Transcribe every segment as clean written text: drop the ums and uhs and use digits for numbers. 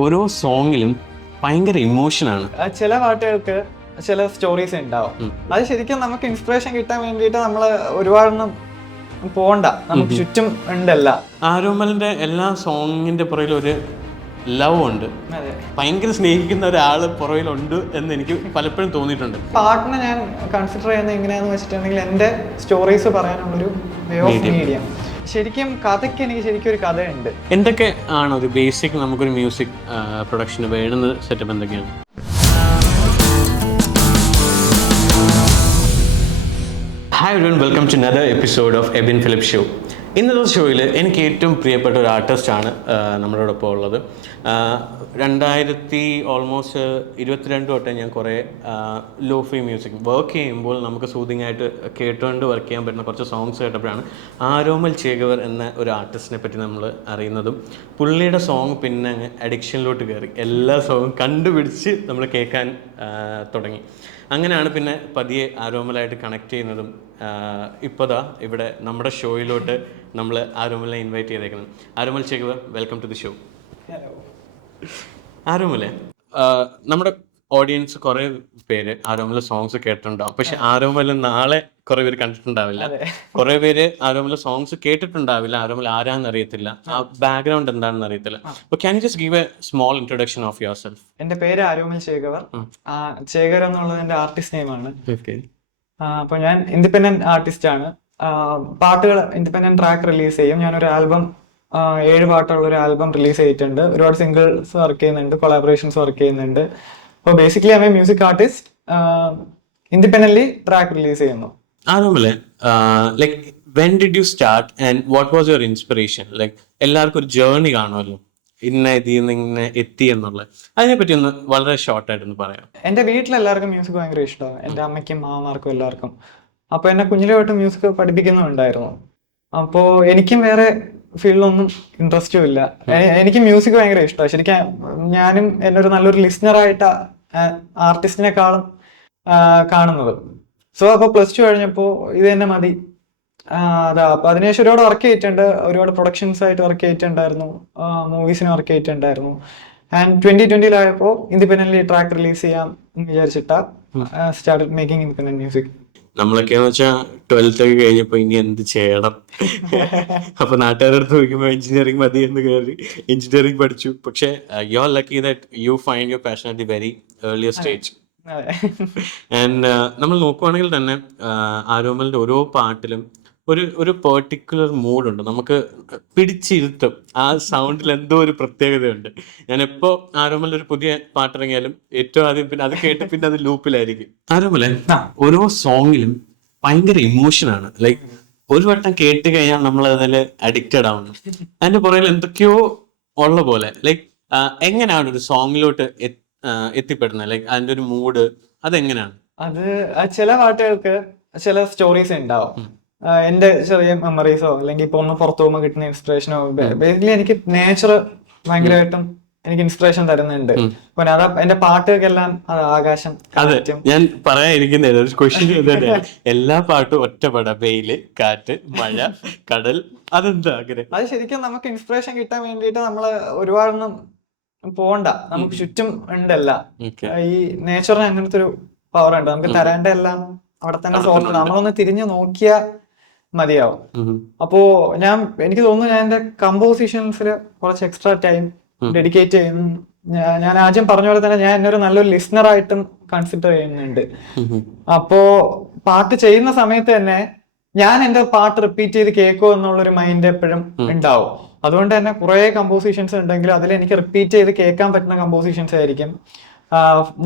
ഓരോ സോങ്ങിലും ഭയങ്കര ഇമോഷനാണ്. ചില പാട്ടുകൾക്ക് ചില സ്റ്റോറീസ് ഉണ്ടാവും. അത് ശരിക്കും നമുക്ക് ഇൻസ്പിറേഷൻ കിട്ടാൻ വേണ്ടിയിട്ട് നമ്മൾ ഒരുപാടൊന്നും പോണ്ട, നമുക്ക് ചുറ്റും ഉണ്ടല്ല. ആരോമലിന്റെ എല്ലാ സോങ്ങിന്റെ പുറകിൽ ഒരു ലവ് ഉണ്ട്. അതെ, ഭയങ്കര സ്നേഹിക്കുന്ന ഒരാള് പുറകിലുണ്ട് എന്ന് എനിക്ക് പലപ്പോഴും തോന്നിയിട്ടുണ്ട്. പാട്ടിനെ ഞാൻ കൺസിഡർ ചെയ്യുന്നത് എങ്ങനെയാന്ന് വെച്ചിട്ടുണ്ടെങ്കിൽ എൻ്റെ സ്റ്റോറീസ് പറയാനുള്ളൊരു വേ ഓഫ് മീഡിയം. ശരിക്കും കഥയ്ക്ക് എനിക്ക് ശരിക്കും ഒരു കഥയുണ്ട്. എന്തൊക്കെ ആണ് ഒരു ബേസിക് നമുക്കൊരു മ്യൂസിക് പ്രൊഡക്ഷന് വേണ്ടുന്ന സെറ്റപ്പ് എന്തൊക്കെയാണ്? Hi everyone, welcome to another episode of Abin Philip show. ഇന്നത്തെ ഷോയിൽ എനിക്ക് ഏറ്റവും പ്രിയപ്പെട്ട ഒരു ആർട്ടിസ്റ്റാണ് നമ്മളോടൊപ്പം ഉള്ളത്. 2022 തൊട്ട് ഞാൻ കുറേ ലോഫി മ്യൂസിക് വർക്ക് ചെയ്യുമ്പോൾ നമുക്ക് സൂതിങ് ആയിട്ട് കേട്ടുകൊണ്ട് വർക്ക് ചെയ്യാൻ പറ്റുന്ന കുറച്ച് സോങ്സ് കേട്ടപ്പോഴാണ് ആരോമൽ ചേകവർ എന്ന ഒരു ആർട്ടിസ്റ്റിനെ പറ്റി നമ്മൾ അറിയുന്നതും. പുള്ളിയുടെ സോങ് പിന്നെ അങ്ങ് അഡിക്ഷനിലോട്ട് കയറി എല്ലാ സോങ്ങും കണ്ടുപിടിച്ച് നമ്മൾ കേൾക്കാൻ തുടങ്ങി. അങ്ങനെയാണ് പിന്നെ പതിയെ ആരോമലായിട്ട് കണക്ട് ചെയ്യുന്നതും. ഇപ്പോൾ ദാ ഇവിടെ നമ്മുടെ ഷോയിലോട്ട് നമ്മൾ ആരോമലിനെ ഇൻവൈറ്റ് ചെയ്തേക്കുന്നത്. ആരോമൽ Chekavar, welcome to the show. ആരോമലെ, നമ്മുടെ ഓഡിയൻസ് കുറേ പേര് ആരോമലിന്റെ സോങ്സ് കേട്ടിട്ടുണ്ടാവും, പക്ഷെ ആരോമൽ നാളെ കുറെ പേര് കണ്ടിട്ടുണ്ടാവില്ല. കുറെ പേര് ആരോമലിന്റെ സോങ്സ് കേട്ടിട്ടുണ്ടാവില്ല, ആരോമൽ ആരാന്ന് അറിയത്തില്ല, ആ ബാക്ക്ഗ്രൗണ്ട് എന്താണെന്ന് അറിയത്തില്ല. അപ്പൊ can you just give A small introduction of your self? എൻ്റെ പേര് ആരോമൽ ചേകവർ. ചേകവർ എന്നുള്ളത് എൻ്റെ ആർട്ടിസ്റ്റ് നെയിമാണ്. അപ്പോൾ ഞാൻ ഇൻഡിപെൻഡന്റ് ആർട്ടിസ്റ്റ് ആണ്. പാട്ടുകൾ ഇൻഡിപെൻഡന്റ് ട്രാക്ക് റിലീസ് ചെയ്യും. ഞാനൊരു ആൽബം 7 പാട്ടുള്ള ഒരു ആൽബം റിലീസ് ചെയ്തിട്ടുണ്ട്. ഒരുപാട് സിംഗിൾസ് വർക്ക് ചെയ്യുന്നുണ്ട്, കൊളാബറേഷൻസ് വർക്ക് ചെയ്യുന്നുണ്ട്. അപ്പോൾ basically I'm a music artist, independently track release ചെയ്യുന്നു. ആരോമലെ, like when did you start and what was your inspiration? Like എല്ലാവർക്കും ഒരു ജേർണി കാണുമല്ലോ, ഇന്ന ഇതിൽ നിന്ന് ഇങ്ങനെ എത്തി എന്നുള്ളത്. അതിനെപ്പറ്റി ഒന്ന് വളരെ ഷോർട്ടായിട്ടൊന്ന് പറയാം. എൻ്റെ വീട്ടിലെല്ലാവർക്കും മ്യൂസിക് ഭയങ്കര ഇഷ്ടമാണ്, എൻ്റെ അമ്മയ്ക്കും മാമാർക്കും എല്ലാവർക്കും. അപ്പോൾ എന്നെ കുഞ്ഞിലെ തൊട്ട് മ്യൂസിക് പഠിപ്പിക്കുന്നുണ്ടായിരുന്നു. അപ്പോൾ എനിക്കും വേറെ ഫീൽഡിലൊന്നും ഇൻട്രസ്റ്റും ഇല്ല. എനിക്ക് മ്യൂസിക് ഭയങ്കര ഇഷ്ടമാണ്. ശരിക്കും ഞാനും എന്നെ ഒരു നല്ലൊരു ലിസ്ണറായിട്ട് ആർട്ടിസ്റ്റിനെക്കാളും കാണുന്നത്. സോ അപ്പോൾ +2 കഴിഞ്ഞപ്പോൾ ഇത് തന്നെ മതി. അതാ, അപ്പോൾ അതിനുശേഷം ഒരുപാട് വർക്ക് ചെയ്തിട്ടുണ്ട്, ഒരുപാട് പ്രൊഡക്ഷൻസ് ആയിട്ട് വർക്ക് ചെയ്തിട്ടുണ്ടായിരുന്നു, മൂവീസിന് വർക്ക് ചെയ്തിട്ടുണ്ടായിരുന്നു. ആൻഡ് 2020 ഇൻഡിപെൻഡന്റ്ലി ട്രാക്ക് റിലീസ് ചെയ്യാം എന്ന് വിചാരിച്ചിട്ടാ സ്റ്റാർട്ടഡ് മേക്കിംഗ് ഇൻഡിപെൻഡന്റ് മ്യൂസിക്. നമ്മളൊക്കെയെന്ന് വെച്ചാൽ 12th ഒക്കെ കഴിഞ്ഞപ്പോൾ ഇനി എന്ത് ചെയ്യണം, അപ്പൊ നാട്ടുകാരുടെ അടുത്ത് ചോദിക്കുമ്പോൾ എഞ്ചിനീയറിംഗ് മതി എന്ന് കയറി എഞ്ചിനീയറിംഗ് പഠിച്ചു. പക്ഷേ you are lucky that you find your passion at the very earlier stage. And നമ്മൾ നോക്കുവാണെങ്കിൽ തന്നെ ആരോമലിന്റെ ഓരോ പാട്ടിലും ഒരു പെർട്ടിക്കുലർ മൂഡുണ്ട്, നമുക്ക് പിടിച്ചിരുത്തും. ആ സൗണ്ടിൽ എന്തോ ഒരു പ്രത്യേകതയുണ്ട്. ഞാൻ എപ്പോ ആരോമലിന്റെ ഒരു പുതിയ പാട്ടിറങ്ങിയാലും ഏറ്റവും ആദ്യം പിന്നെ അത് കേട്ട് പിന്നെ അത് ലൂപ്പിലായിരിക്കും. ആരോമലെ, ഓരോ സോങ്ങിലും ഭയങ്കര ഇമോഷനാണ്. ലൈക്ക് ഒരു വട്ടം കേട്ട് കഴിഞ്ഞാൽ നമ്മൾ അതിൽ അഡിക്റ്റഡ് ആവുന്നു. അതിന്റെ പുറകിൽ എന്തൊക്കെയോ ഉള്ള പോലെ. ലൈക്ക് എങ്ങനെയാണ് ഒരു സോങ്ങിലോട്ട് എത്തിപ്പെടുന്നത്? ലൈക്ക് അതിന്റെ ഒരു മൂഡ് അതെങ്ങനെയാണ്? അത് ചില പാട്ടുകൾക്ക് ചില സ്റ്റോറീസ് ഉണ്ടാവും. എന്റെ ചെറിയ മെമ്മറീസോ അല്ലെങ്കിൽ ഇപ്പൊ ഒന്ന് പുറത്തു പോകുമ്പോൾ കിട്ടുന്ന ഇൻസ്പിറേഷനോ. ബേസിക്കലി എനിക്ക് നേച്ചർ ഭയങ്കരമായിട്ടും എനിക്ക് ഇൻസ്പിറേഷൻ തരുന്നുണ്ട്. അപ്പൊ അതാ എന്റെ പാട്ടുകൾക്കെല്ലാം അത് ആകാശം. അതെ, ഞാൻ പറയാനിരിക്കുന്ന ഒരു ക്വസ്റ്റ്യൻ തന്നെയാണ്. എല്ലാ പാട്ടും ഒറ്റപ്പെട, വെയില്, കാറ്റ്, മഴ, കടൽ, അതെന്താ അങ്ങനെ? അത് ശരിക്കും നമുക്ക് ഇൻസ്പിറേഷൻ കിട്ടാൻ വേണ്ടിയിട്ട് നമ്മൾ ഒരുപാടൊന്നും പോണ്ട, നമുക്ക് ചുറ്റും ഉണ്ടല്ല. ഈ നേച്ചറിന് അങ്ങനത്തെ ഒരു പവർ ഉണ്ട്, നമുക്ക് തരേണ്ട എല്ലാം അവിടെ തന്നെ സോർട്ട്. നമ്മളൊന്ന് തിരിഞ്ഞു നോക്കിയാ മതിയാവും. അപ്പോ എനിക്ക് തോന്നുന്നു ഞാൻ എന്റെ കമ്പോസിഷൻസിൽ കുറച്ച് എക്സ്ട്രാ ടൈം ഡെഡിക്കേറ്റ് ചെയ്യുന്നു. ഞാൻ ആദ്യം പറഞ്ഞ പോലെ തന്നെ ഞാൻ എന്നെ ഒരു നല്ലൊരു ലിസ്ണറായിട്ടും കൺസിഡർ ചെയ്യുന്നുണ്ട്. അപ്പോ പാട്ട് ചെയ്യുന്ന സമയത്ത് തന്നെ ഞാൻ എന്റെ പാട്ട് റിപ്പീറ്റ് ചെയ്ത് കേൾക്കുമോ എന്നുള്ളൊരു മൈൻഡ് എപ്പോഴും ഉണ്ടാവും. അതുകൊണ്ട് തന്നെ കുറെ കമ്പോസിഷൻസ് ഉണ്ടെങ്കിലും അതിൽ എനിക്ക് റിപ്പീറ്റ് ചെയ്ത് കേൾക്കാൻ പറ്റുന്ന കമ്പോസിഷൻസ് ആയിരിക്കും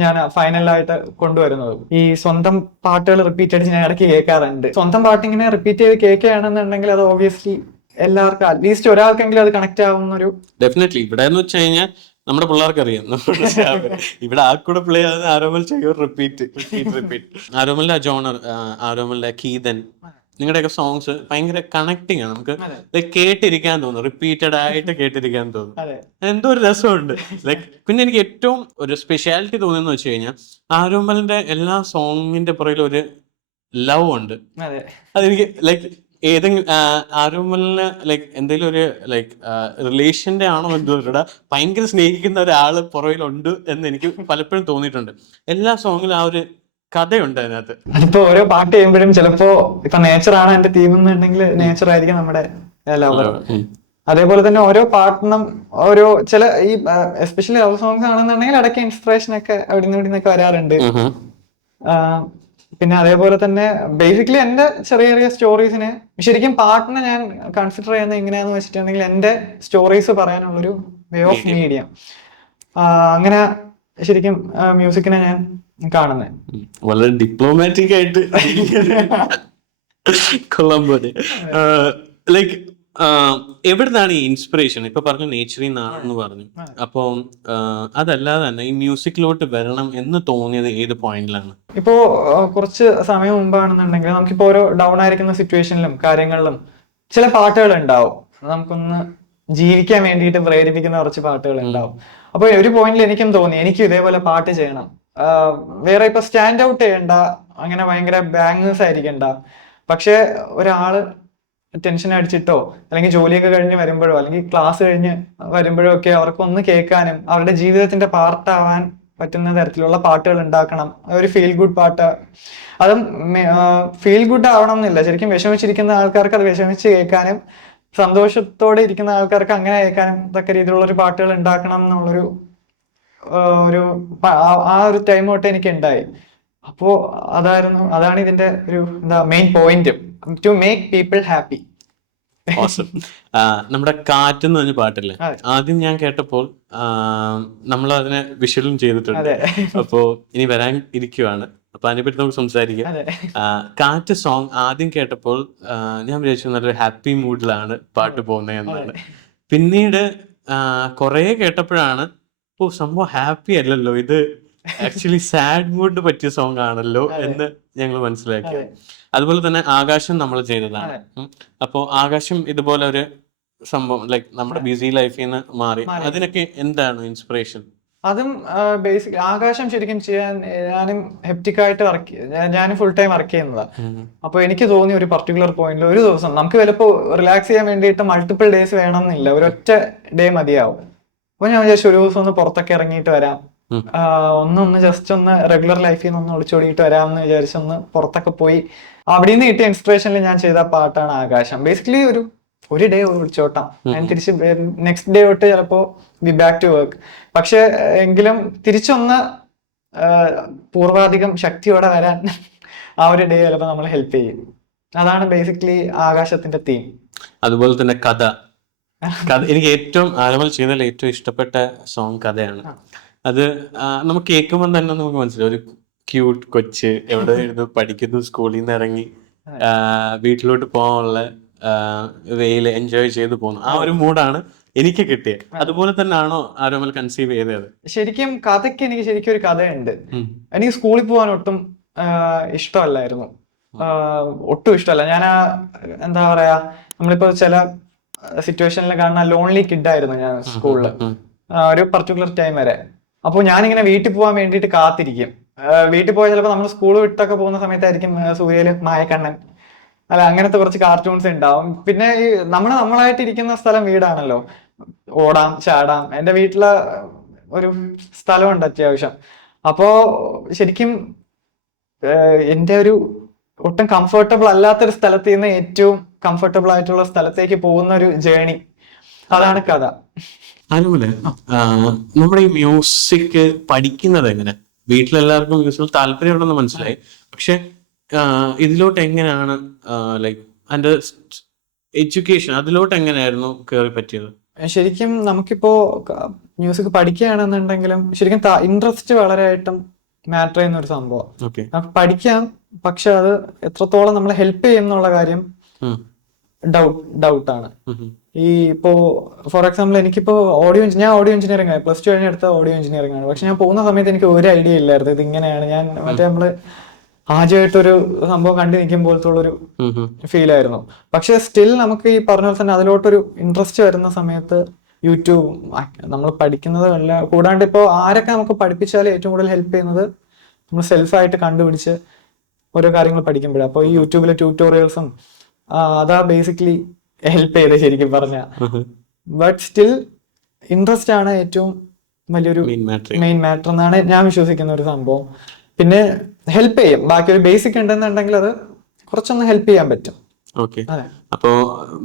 ഞാൻ ഫൈനലായിട്ട് കൊണ്ടുവരുന്നത്. ഈ സ്വന്തം പാട്ടുകൾ റിപ്പീറ്റ് അടിച്ച് ഞാൻ ഇടയ്ക്ക് കേൾക്കാറുണ്ട്. സ്വന്തം പാട്ടിങ്ങനെ റിപ്പീറ്റ് ചെയ്ത് കേൾക്കുകയാണെന്നുണ്ടെങ്കിൽ അത് ഓബിയസ്ലി എല്ലാവർക്കും അറ്റ്ലീസ്റ്റ് ഒരാൾക്കെങ്കിലും അത് കണക്ട് ആവുന്നൊരു. ഡെഫിനറ്റ്ലി. ഇവിടെ എന്ന് വെച്ച് കഴിഞ്ഞാൽ നമ്മുടെ പിള്ളേർക്ക് അറിയാം, ഇവിടെ ആ കൂടെ പ്ലേ ആവുന്ന ആരോമൽ ചെയ്യും റിപ്പീറ്റ്. ആരോമലിന്റെ ജോണർ, ആരോമലിന്റെ കീതൻ, നിങ്ങളുടെയൊക്കെ സോങ്സ് ഭയങ്കര കണക്ടിങ് ആണ്. നമുക്ക് കേട്ടിരിക്കാൻ തോന്നും, റിപ്പീറ്റഡ് ആയിട്ട് കേട്ടിരിക്കാൻ തോന്നും. എന്തോ ഒരു രസമുണ്ട്. ലൈക്ക് പിന്നെ എനിക്ക് ഏറ്റവും ഒരു സ്പെഷ്യാലിറ്റി തോന്നിയെന്ന് വെച്ച് കഴിഞ്ഞാൽ ആരോമലിന്റെ എല്ലാ സോങ്ങിന്റെ പുറകിൽ ഒരു ലവ് ഉണ്ട്. അതെനിക്ക് ലൈക്ക് ഏതെങ്കിലും ആരോമലിന് ലൈക്ക് എന്തെങ്കിലും ഒരു ലൈക്ക് റിലേഷന്റെ ആണോ എന്തോ ഭയങ്കര സ്നേഹിക്കുന്ന ഒരാള് പുറകിലുണ്ട് എന്ന് എനിക്ക് പലപ്പോഴും തോന്നിയിട്ടുണ്ട്. എല്ലാ സോങ്ങിലും ആ ഒരു കഥയുണ്ട് അതിനകത്ത്. അതിപ്പോ ഓരോ പാട്ട് ചെയ്യുമ്പോഴും ചിലപ്പോ ഇപ്പൊ നേച്ചറാണ് എന്റെ ടീം എന്നുണ്ടെങ്കിൽ നേച്ചർ ആയിരിക്കും നമ്മുടെ ലവർ. അതേപോലെ തന്നെ ഓരോ പാട്ടിനും ഓരോ ചില ഈ എസ്പെഷ്യലി ലവ് സോങ്സ് ആണെന്നുണ്ടെങ്കിൽ ഇടയ്ക്ക് ഇൻസ്പിറേഷൻ ഒക്കെ അവിടെ നിന്നൊക്കെ വരാറുണ്ട്. പിന്നെ അതേപോലെ തന്നെ ബേസിക്കലി എന്റെ ചെറിയ ചെറിയ സ്റ്റോറീസിനെ ശരിക്കും പാട്ടിനെ ഞാൻ കൺസിഡർ ചെയ്യുന്നത് എങ്ങനെയാന്ന് വെച്ചിട്ടുണ്ടെങ്കിൽ എന്റെ സ്റ്റോറീസ് പറയാനുള്ളൊരു വേ ഓഫ് മീഡിയ. അങ്ങനെ ശരിക്കും മ്യൂസിക്കിനെ ഞാൻ കാണുന്നത്. വളരെ ഡിപ്ലോമാറ്റിക് ആയിട്ട് കൊള്ളാൻ പോലെ. ലൈക്ക് എവിടുന്നാണ് ഈ ഇൻസ്പിറേഷൻ? ഇപ്പൊ പറഞ്ഞു നേച്ചറിൽ നിന്നാണെന്ന് പറഞ്ഞു. അപ്പൊ അതല്ലാതെ തന്നെ ഈ മ്യൂസിക്കിലോട്ട് വരണം എന്ന് തോന്നിയത് ഏത് പോയിന്റിലാണ്? ഇപ്പോ കുറച്ച് സമയം മുമ്പാണെന്നുണ്ടെങ്കിൽ നമുക്കിപ്പോ ഓരോ ഡൗൺ ആയിരിക്കുന്ന സിറ്റുവേഷനിലും കാര്യങ്ങളിലും ചില പാട്ടുകൾ ഉണ്ടാവും, നമുക്കൊന്ന് ജീവിക്കാൻ വേണ്ടിയിട്ട് പ്രേരിപ്പിക്കുന്ന കുറച്ച് പാട്ടുകൾ ഉണ്ടാവും. അപ്പൊ ഒരു പോയിന്റിൽ എനിക്കും തോന്നി എനിക്ക് ഇതേപോലെ പാട്ട് ചെയ്യണം. വേറെ ഇപ്പൊ സ്റ്റാൻഡ് ഔട്ട് ചെയ്യണ്ട, അങ്ങനെ ഭയങ്കര ബാങ്ങേഴ്സ് ആയിരിക്കണ്ട, പക്ഷെ ഒരാള് ടെൻഷൻ അടിച്ചിട്ടോ അല്ലെങ്കിൽ ജോലിയൊക്കെ കഴിഞ്ഞ് വരുമ്പോഴോ അല്ലെങ്കിൽ ക്ലാസ് കഴിഞ്ഞ് വരുമ്പോഴോ ഒക്കെ അവർക്കൊന്ന് കേൾക്കാനും അവരുടെ ജീവിതത്തിന്റെ പാർട്ടാവാൻ പറ്റുന്ന തരത്തിലുള്ള പാട്ടുകൾ ഉണ്ടാക്കണം. ഒരു ഫീൽ ഗുഡ് പാട്ട്, അതും ഫീൽ ഗുഡ് ആവണം എന്നില്ല, ശരിക്കും വിഷമിച്ചിരിക്കുന്ന ആൾക്കാർക്ക് അത് വിഷമിച്ച് കേൾക്കാനും സന്തോഷത്തോടെ ഇരിക്കുന്ന ആൾക്കാർക്ക് അങ്ങനെ കേൾക്കാനും ഇതൊക്കെ രീതിയിലുള്ള ഒരു പാട്ടുകൾ ഉണ്ടാക്കണം എന്നുള്ളൊരു ആ ഒരു ടൈം തൊട്ട് എനിക്ക് ഉണ്ടായി. അപ്പോ അതാണ് ഇതിന്റെ ഒരു എന്താ main point, to make people happy. നമ്മുടെ കാറ്റ് എന്ന് പറഞ്ഞ പാട്ടില്ലേ, ആദ്യം ഞാൻ കേട്ടപ്പോൾ നമ്മൾ അതിനെ വിഷ്വലും ചെയ്തിട്ടുണ്ട്. അപ്പോ ഇനി വരാൻ ഇരിക്കുവാണ്, അപ്പൊ അതിനെപ്പറ്റി നമുക്ക് സംസാരിക്കാം. കാറ്റ് സോങ് ആദ്യം കേട്ടപ്പോൾ ഞാൻ വിചാരിച്ചു നല്ലൊരു ഹാപ്പി മൂഡിലാണ് പാട്ട് പോകുന്നത് എന്നാണ്. പിന്നീട് കുറെ കേട്ടപ്പോഴാണ് സംഭവം ഹാപ്പി അല്ലല്ലോ, ഇത് ആക്ച്വലി സാഡ് മൂഡിന് പറ്റിയ സോങ് ആണല്ലോ എന്ന് ഞങ്ങൾ മനസ്സിലാക്കി. അതുപോലെ തന്നെ ആകാശം നമ്മൾ ചെയ്തതാണ്. അപ്പോ ആകാശം ഇതുപോലെ ഒരു സംഭവം ലൈക്ക് നമ്മുടെ ബിസി ലൈഫിൽ നിന്ന് മാറി, അതിനൊക്കെ എന്താണ് ഇൻസ്പിറേഷൻ? അതും ബേസിക് ആകാശം ശരിക്കും ചെയ്യാൻ ഞാനും ഹെപ്റ്റിക്കായിട്ട് ഞാനും ഫുൾ ടൈം വർക്ക് ചെയ്യുന്നതാണ്. അപ്പൊ എനിക്ക് തോന്നി ഒരു പർട്ടിക്കുലർ പോയിന്റിൽ ഒരു ദിവസം നമുക്ക് ചിലപ്പോൾ റിലാക്സ് ചെയ്യാൻ വേണ്ടിയിട്ട് മൾട്ടിപ്പിൾ ഡേയ്സ് വേണം എന്നില്ല, ഒരൊറ്റ ഡേ മതിയാവും. അപ്പൊ ഞാൻ വിചാരിച്ചു ഒരു ദിവസം ഒന്ന് പുറത്തൊക്കെ ഇറങ്ങിയിട്ട് വരാം, ഒന്ന് ജസ്റ്റ് ഒന്ന് റെഗുലർ ലൈഫിൽ നിന്ന് ഒന്ന് ഒളിച്ചോടിയിട്ട് വരാമെന്ന് വിചാരിച്ചൊന്ന് പുറത്തൊക്കെ പോയി അവിടെ നിന്ന് കിട്ടിയ ഇൻസ്പിറേഷനിൽ ഞാൻ ചെയ്ത പാട്ടാണ് ആകാശം. ബേസിക്കലി ഒരു ഡേ ഒളിച്ചോട്ടാം, ഞാൻ തിരിച്ച് നെക്സ്റ്റ് ഡേ തൊട്ട് ചിലപ്പോ ബി ബാക്ക് ടു വർക്ക്, പക്ഷെ എങ്കിലും തിരിച്ചൊന്ന് പൂർവാധികം ശക്തിയോടെ വരാൻ ആ ഒരു ഡേ ചിലപ്പോൾ നമ്മൾ ഹെൽപ്പ് ചെയ്യും. അതാണ് ബേസിക്കലി ആകാശത്തിന്റെ തീം. അതുപോലെ തന്നെ കഥ എനിക്ക് ഏറ്റവും ആരോമൽ ചെയ്തതിൽ ഏറ്റവും ഇഷ്ടപ്പെട്ട സോങ് കഥയാണ്. അത് നമുക്ക് കേൾക്കുമ്പോൾ തന്നെ നമുക്ക് മനസ്സിലാവും, ഒരു ക്യൂട്ട് കൊച്ച് എവിടെ ഇരുന്ന് പഠിക്കുന്നു, സ്കൂളിൽ നിന്ന് ഇറങ്ങി വീട്ടിലോട്ട് പോകാനുള്ള വെയിൽ എൻജോയ് ചെയ്ത് പോകുന്നു, ആ ഒരു മൂഡാണ് എനിക്ക് കിട്ടിയത്. അതുപോലെ തന്നെ ആണോ ആരോമൽ കൺസീവ് ചെയ്തത്? ശരിക്കും കഥയ്ക്ക് എനിക്ക് ശരിക്കും ഒരു കഥയുണ്ട്. എനിക്ക് സ്കൂളിൽ പോകാൻ ഒട്ടും ഇഷ്ടമല്ലായിരുന്നു, ഒട്ടും ഇഷ്ടമല്ല. ഞാൻ എന്താ പറയാ, നമ്മളിപ്പോ ചില സിറ്റുവേഷനിൽ കാണുന്ന ലോൺലി കിഡായിരുന്നു ഞാൻ സ്കൂളിൽ ഒരു പർട്ടിക്കുലർ ടൈം വരെ. അപ്പോൾ ഞാനിങ്ങനെ വീട്ടിൽ പോകാൻ വേണ്ടിയിട്ട് കാത്തിരിക്കും. വീട്ടിൽ പോയാൽ ചിലപ്പോൾ നമ്മൾ സ്കൂൾ വിട്ടൊക്കെ പോകുന്ന സമയത്തായിരിക്കും സൂര്യയില് മായക്കണ്ണൻ അല്ല അങ്ങനത്തെ കുറച്ച് കാർട്ടൂൺസ് ഉണ്ടാവും. പിന്നെ ഈ നമ്മളായിട്ട് ഇരിക്കുന്ന സ്ഥലം വീടാണല്ലോ, ഓടാം ചാടാം. എൻ്റെ വീട്ടിലെ ഒരു സ്ഥലമുണ്ട് അത്യാവശ്യം. അപ്പോ ശരിക്കും എൻ്റെ ഒരു ഒട്ടും കംഫർട്ടബിൾ അല്ലാത്തൊരു സ്ഥലത്ത് നിന്ന് ഏറ്റവും കംഫർട്ടബിൾ ആയിട്ടുള്ള സ്ഥലത്തേക്ക് പോകുന്ന ഒരു ജേണി, അതാണ് കഥ. അതുപോലെ നമ്മുടെ ഈ മ്യൂസിക് പഠിക്കുന്നത് എങ്ങനെ? വീട്ടിലെല്ലാവർക്കും മ്യൂസിക്കിൽ താല്പര്യമുണ്ടെന്ന് മനസ്സിലായി, പക്ഷെ ഇതിലോട്ട് എങ്ങനെയാണ് ലൈക്ക് അതിന്റെ എഡ്യൂക്കേഷൻ അതിലോട്ട് എങ്ങനെയായിരുന്നു കയറി പറ്റിയത്? ശരിക്കും നമുക്കിപ്പോ മ്യൂസിക് പഠിക്കുകയാണെന്നുണ്ടെങ്കിലും ശരിക്കും ഇൻട്രസ്റ്റ് വളരെയായിട്ടും മാറ്റർ ചെയ്യുന്ന ഒരു സംഭവം. നമുക്ക് പഠിക്കാം, പക്ഷെ അത് എത്രത്തോളം നമ്മളെ ഹെൽപ്പ് ചെയ്യും എന്നുള്ള കാര്യം ഡൗട്ടാണ്. ഈ ഇപ്പോ ഫോർ എക്സാമ്പിൾ എനിക്കിപ്പോ ഞാൻ ഓഡിയോ എഞ്ചിനീയറിംഗ് ആണ്, +2 കഴിഞ്ഞ് എടുത്ത ഓഡിയോ എഞ്ചിനീയറിംഗ് ആണ്. പക്ഷെ ഞാൻ പോകുന്ന സമയത്ത് എനിക്ക് ഒരു ഐഡിയ ഇല്ലായിരുന്നു ഇത് ഇങ്ങനെയാണ്. ഞാൻ നമ്മള് ആദ്യമായിട്ടൊരു സംഭവം കണ്ടു നിൽക്കുമ്പോഴത്തുള്ളൊരു ഫീൽ ആയിരുന്നു. പക്ഷെ സ്റ്റിൽ നമുക്ക് ഈ പറഞ്ഞ പോലെ തന്നെ അതിലോട്ടൊരു ഇൻട്രസ്റ്റ് വരുന്ന സമയത്ത് യൂട്യൂബ് നമ്മൾ പഠിക്കുന്നത് കൂടാണ്ട് ഇപ്പോൾ ആരൊക്കെ നമുക്ക് പഠിപ്പിച്ചാലും ഏറ്റവും കൂടുതൽ ഹെൽപ്പ് ചെയ്യുന്നത് നമ്മൾ സെൽഫായിട്ട് കണ്ടുപിടിച്ച് ഓരോ കാര്യങ്ങൾ പഠിക്കുമ്പോഴാണ്. അപ്പോൾ ഈ യൂട്യൂബിലെ ട്യൂട്ടോറിയൽസും അതാ ബേസിക്കലി ഹെൽപ്പ് ചെയ്ത് ശരിക്കും പറഞ്ഞ. ബട്ട് സ്റ്റിൽ ഇൻട്രസ്റ്റ് ആണ് ഏറ്റവും വലിയൊരു മെയിൻ മാറ്റർ എന്നാണ് ഞാൻ വിശ്വസിക്കുന്ന ഒരു സംഭവം. പിന്നെ ഹെൽപ്പ് ചെയ്യും, ബാക്കി ഒരു ബേസിക് ഉണ്ടെന്നുണ്ടെങ്കിൽ അത് കുറച്ചൊന്ന് ഹെൽപ്പ് ചെയ്യാൻ പറ്റും. ഓക്കെ, അപ്പോ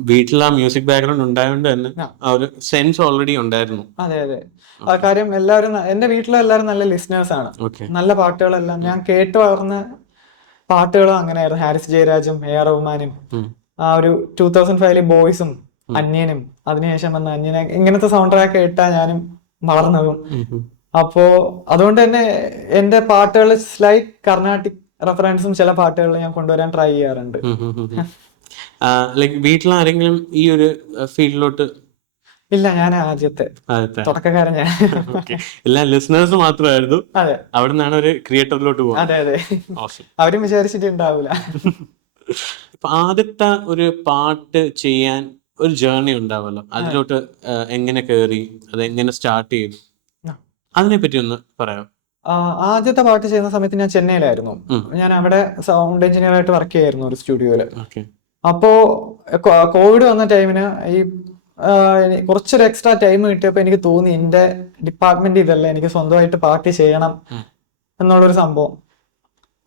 വീട്ടിൽ ആ മ്യൂസിക് ബാക്ക്ഗ്രൗണ്ട് ഉണ്ടായതുകൊണ്ട് തന്നെ ആ ഒരു സെൻസ് ഓൾറെഡി ഉണ്ടായിരുന്നു. അതെ അതെ, ആ കാര്യം എല്ലാവരും എന്റെ വീട്ടിലെല്ലാവരും നല്ല ലിസണേഴ്സ് ആണ്. നല്ല പാട്ടുകളെല്ലാം ഞാൻ കേട്ട് വളർന്ന പാട്ടുകളും അങ്ങനെയായിരുന്നു. ഹാരിസ് ജയരാജും AR റഹ്മാനും ആ ഒരു 2005 ബോയ്സും അന്യനും അതിനുശേഷം വന്ന അന്യനെ ഇങ്ങനത്തെ സൗണ്ട് ട്രാക്ക് കേട്ടാ ഞാനും വളർന്നതും. അപ്പോ അതുകൊണ്ട് തന്നെ എന്റെ പാട്ടുകൾ സ്ലൈറ്റ് കർണാട്ടിക് റെഫറൻസും ചില പാട്ടുകളിൽ ഞാൻ കൊണ്ടുവരാൻ ട്രൈ ചെയ്യാറുണ്ട്. ലൈക് വീട്ടിൽ ആരെങ്കിലും ഈ ഒരു ഫീൽഡിലോട്ട്? ഇല്ല, ഞാൻ ആദ്യത്തെ തുടക്കക്കാരൻ ഞാൻ. എല്ലാ ലിസണേഴ്സ് മാത്രമായിരുന്നു, അതെ, അവിടെ നിന്നാണ് ഒരു ക്രിയേറ്ററിലോട്ട് പോകുന്നത്. അതെ അതെ, അവരും വിചാരിച്ചിട്ടുണ്ടാവില്ല. ഇപ്പൊ ആദ്യത്തെ ഒരു പാട്ട് ചെയ്യാൻ ഒരു ജേർണി ഉണ്ടാവല്ലോ, അതിലോട്ട് എങ്ങനെ കയറി, അത് എങ്ങനെ സ്റ്റാർട്ട് ചെയ്തു, അതിനെ പറ്റി ഒന്ന് പറയാം. ആദ്യത്തെ പാട്ട് ചെയ്യുന്ന സമയത്ത് ഞാൻ ചെന്നൈയിലായിരുന്നു. ഞാൻ അവിടെ സൗണ്ട് എഞ്ചിനീയർ ആയിട്ട് വർക്ക് ചെയ്യായിരുന്നു ഒരു സ്റ്റുഡിയോയില്. അപ്പോ കോവിഡ് വന്ന ടൈമിന് ഈ കുറച്ചൊരു എക്സ്ട്രാ ടൈം കിട്ടിയപ്പോ എനിക്ക് തോന്നി എന്റെ ഡിപ്പാർട്ട്മെന്റ് ഇതല്ല, എനിക്ക് സ്വന്തമായിട്ട് പാട്ട് ചെയ്യണം എന്നുള്ളൊരു സംഭവം.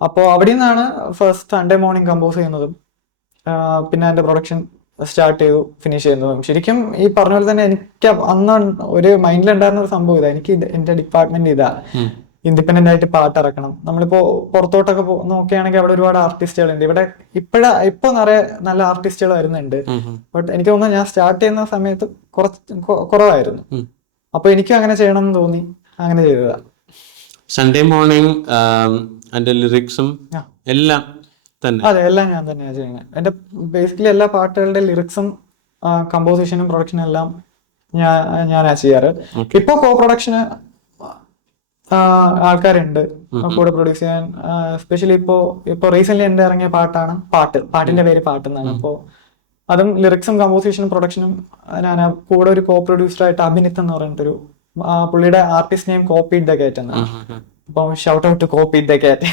അപ്പോ അവിടെ നിന്നാണ് ഫസ്റ്റ് സൺഡേ മോർണിംഗ് കമ്പോസ് ചെയ്യുന്നതും പിന്നെ അതിന്റെ പ്രൊഡക്ഷൻ സ്റ്റാർട്ട് ചെയ്തു ഫിനിഷ് ചെയ്യുന്നതും. ശരിക്കും ഈ പറഞ്ഞ പോലെ തന്നെ എനിക്ക് അന്ന് ഒരു മൈൻഡിലുണ്ടായിരുന്ന ഒരു സംഭവം ഇതാ, എനിക്ക് എന്റെ ഡിപ്പാർട്ട്മെന്റ് ഇതാ, ഇൻഡിപെൻഡന്റ് ആയിട്ട് പാട്ട് ഇറക്കണം. നമ്മളിപ്പോ പുറത്തോട്ടൊക്കെ നോക്കുകയാണെങ്കിൽ അവിടെ ഒരുപാട് ആർട്ടിസ്റ്റുകളുണ്ട്. ഇവിടെ ഇപ്പൊ നിറയെ നല്ല ആർട്ടിസ്റ്റുകൾ വരുന്നുണ്ട്. ബട്ട് എനിക്ക് തോന്നുന്നു ഞാൻ സ്റ്റാർട്ട് ചെയ്യുന്ന സമയത്ത് കുറവായിരുന്നു. അപ്പൊ എനിക്കും അങ്ങനെ ചെയ്യണം എന്ന് തോന്നി, അങ്ങനെ ചെയ്തതാ. സൺഡേ മോർണിംഗ് അതിന്റെ ലിറിക്സും എല്ലാം തന്നെ? അതെ, എല്ലാം ഞാൻ തന്നെയാണ് ചെയ്യുന്നത്. എന്റെ ബേസിക്കലി എല്ലാ പാട്ടുകളുടെ ലിറിക്സും കമ്പോസിഷനും പ്രൊഡക്ഷനും എല്ലാം ഞാനാ ചെയ്യാറ്. ഇപ്പൊ കോ പ്രൊഡക്ഷന് ആൾക്കാരുണ്ട് കൂടെ പ്രൊഡ്യൂസ് ചെയ്യാൻ. എസ്പെഷ്യലി ഇപ്പൊ റീസെന്റ് എന്റെ ഇറങ്ങിയ പാട്ടിന്റെ പേര് പാട്ട് എന്നാണ്. അപ്പോ അതും ലിറിക്സും കമ്പോസിഷനും പ്രൊഡക്ഷനും ഞാൻ കൂടെ ഒരു കോ പ്രൊഡ്യൂസർ ആയിട്ട് അഭിനിത് എന്ന് പറഞ്ഞിട്ടൊരു പുള്ളിയുടെ artist name copied the cat എന്നാണ്. അപ്പൊ shout out to copied the cat.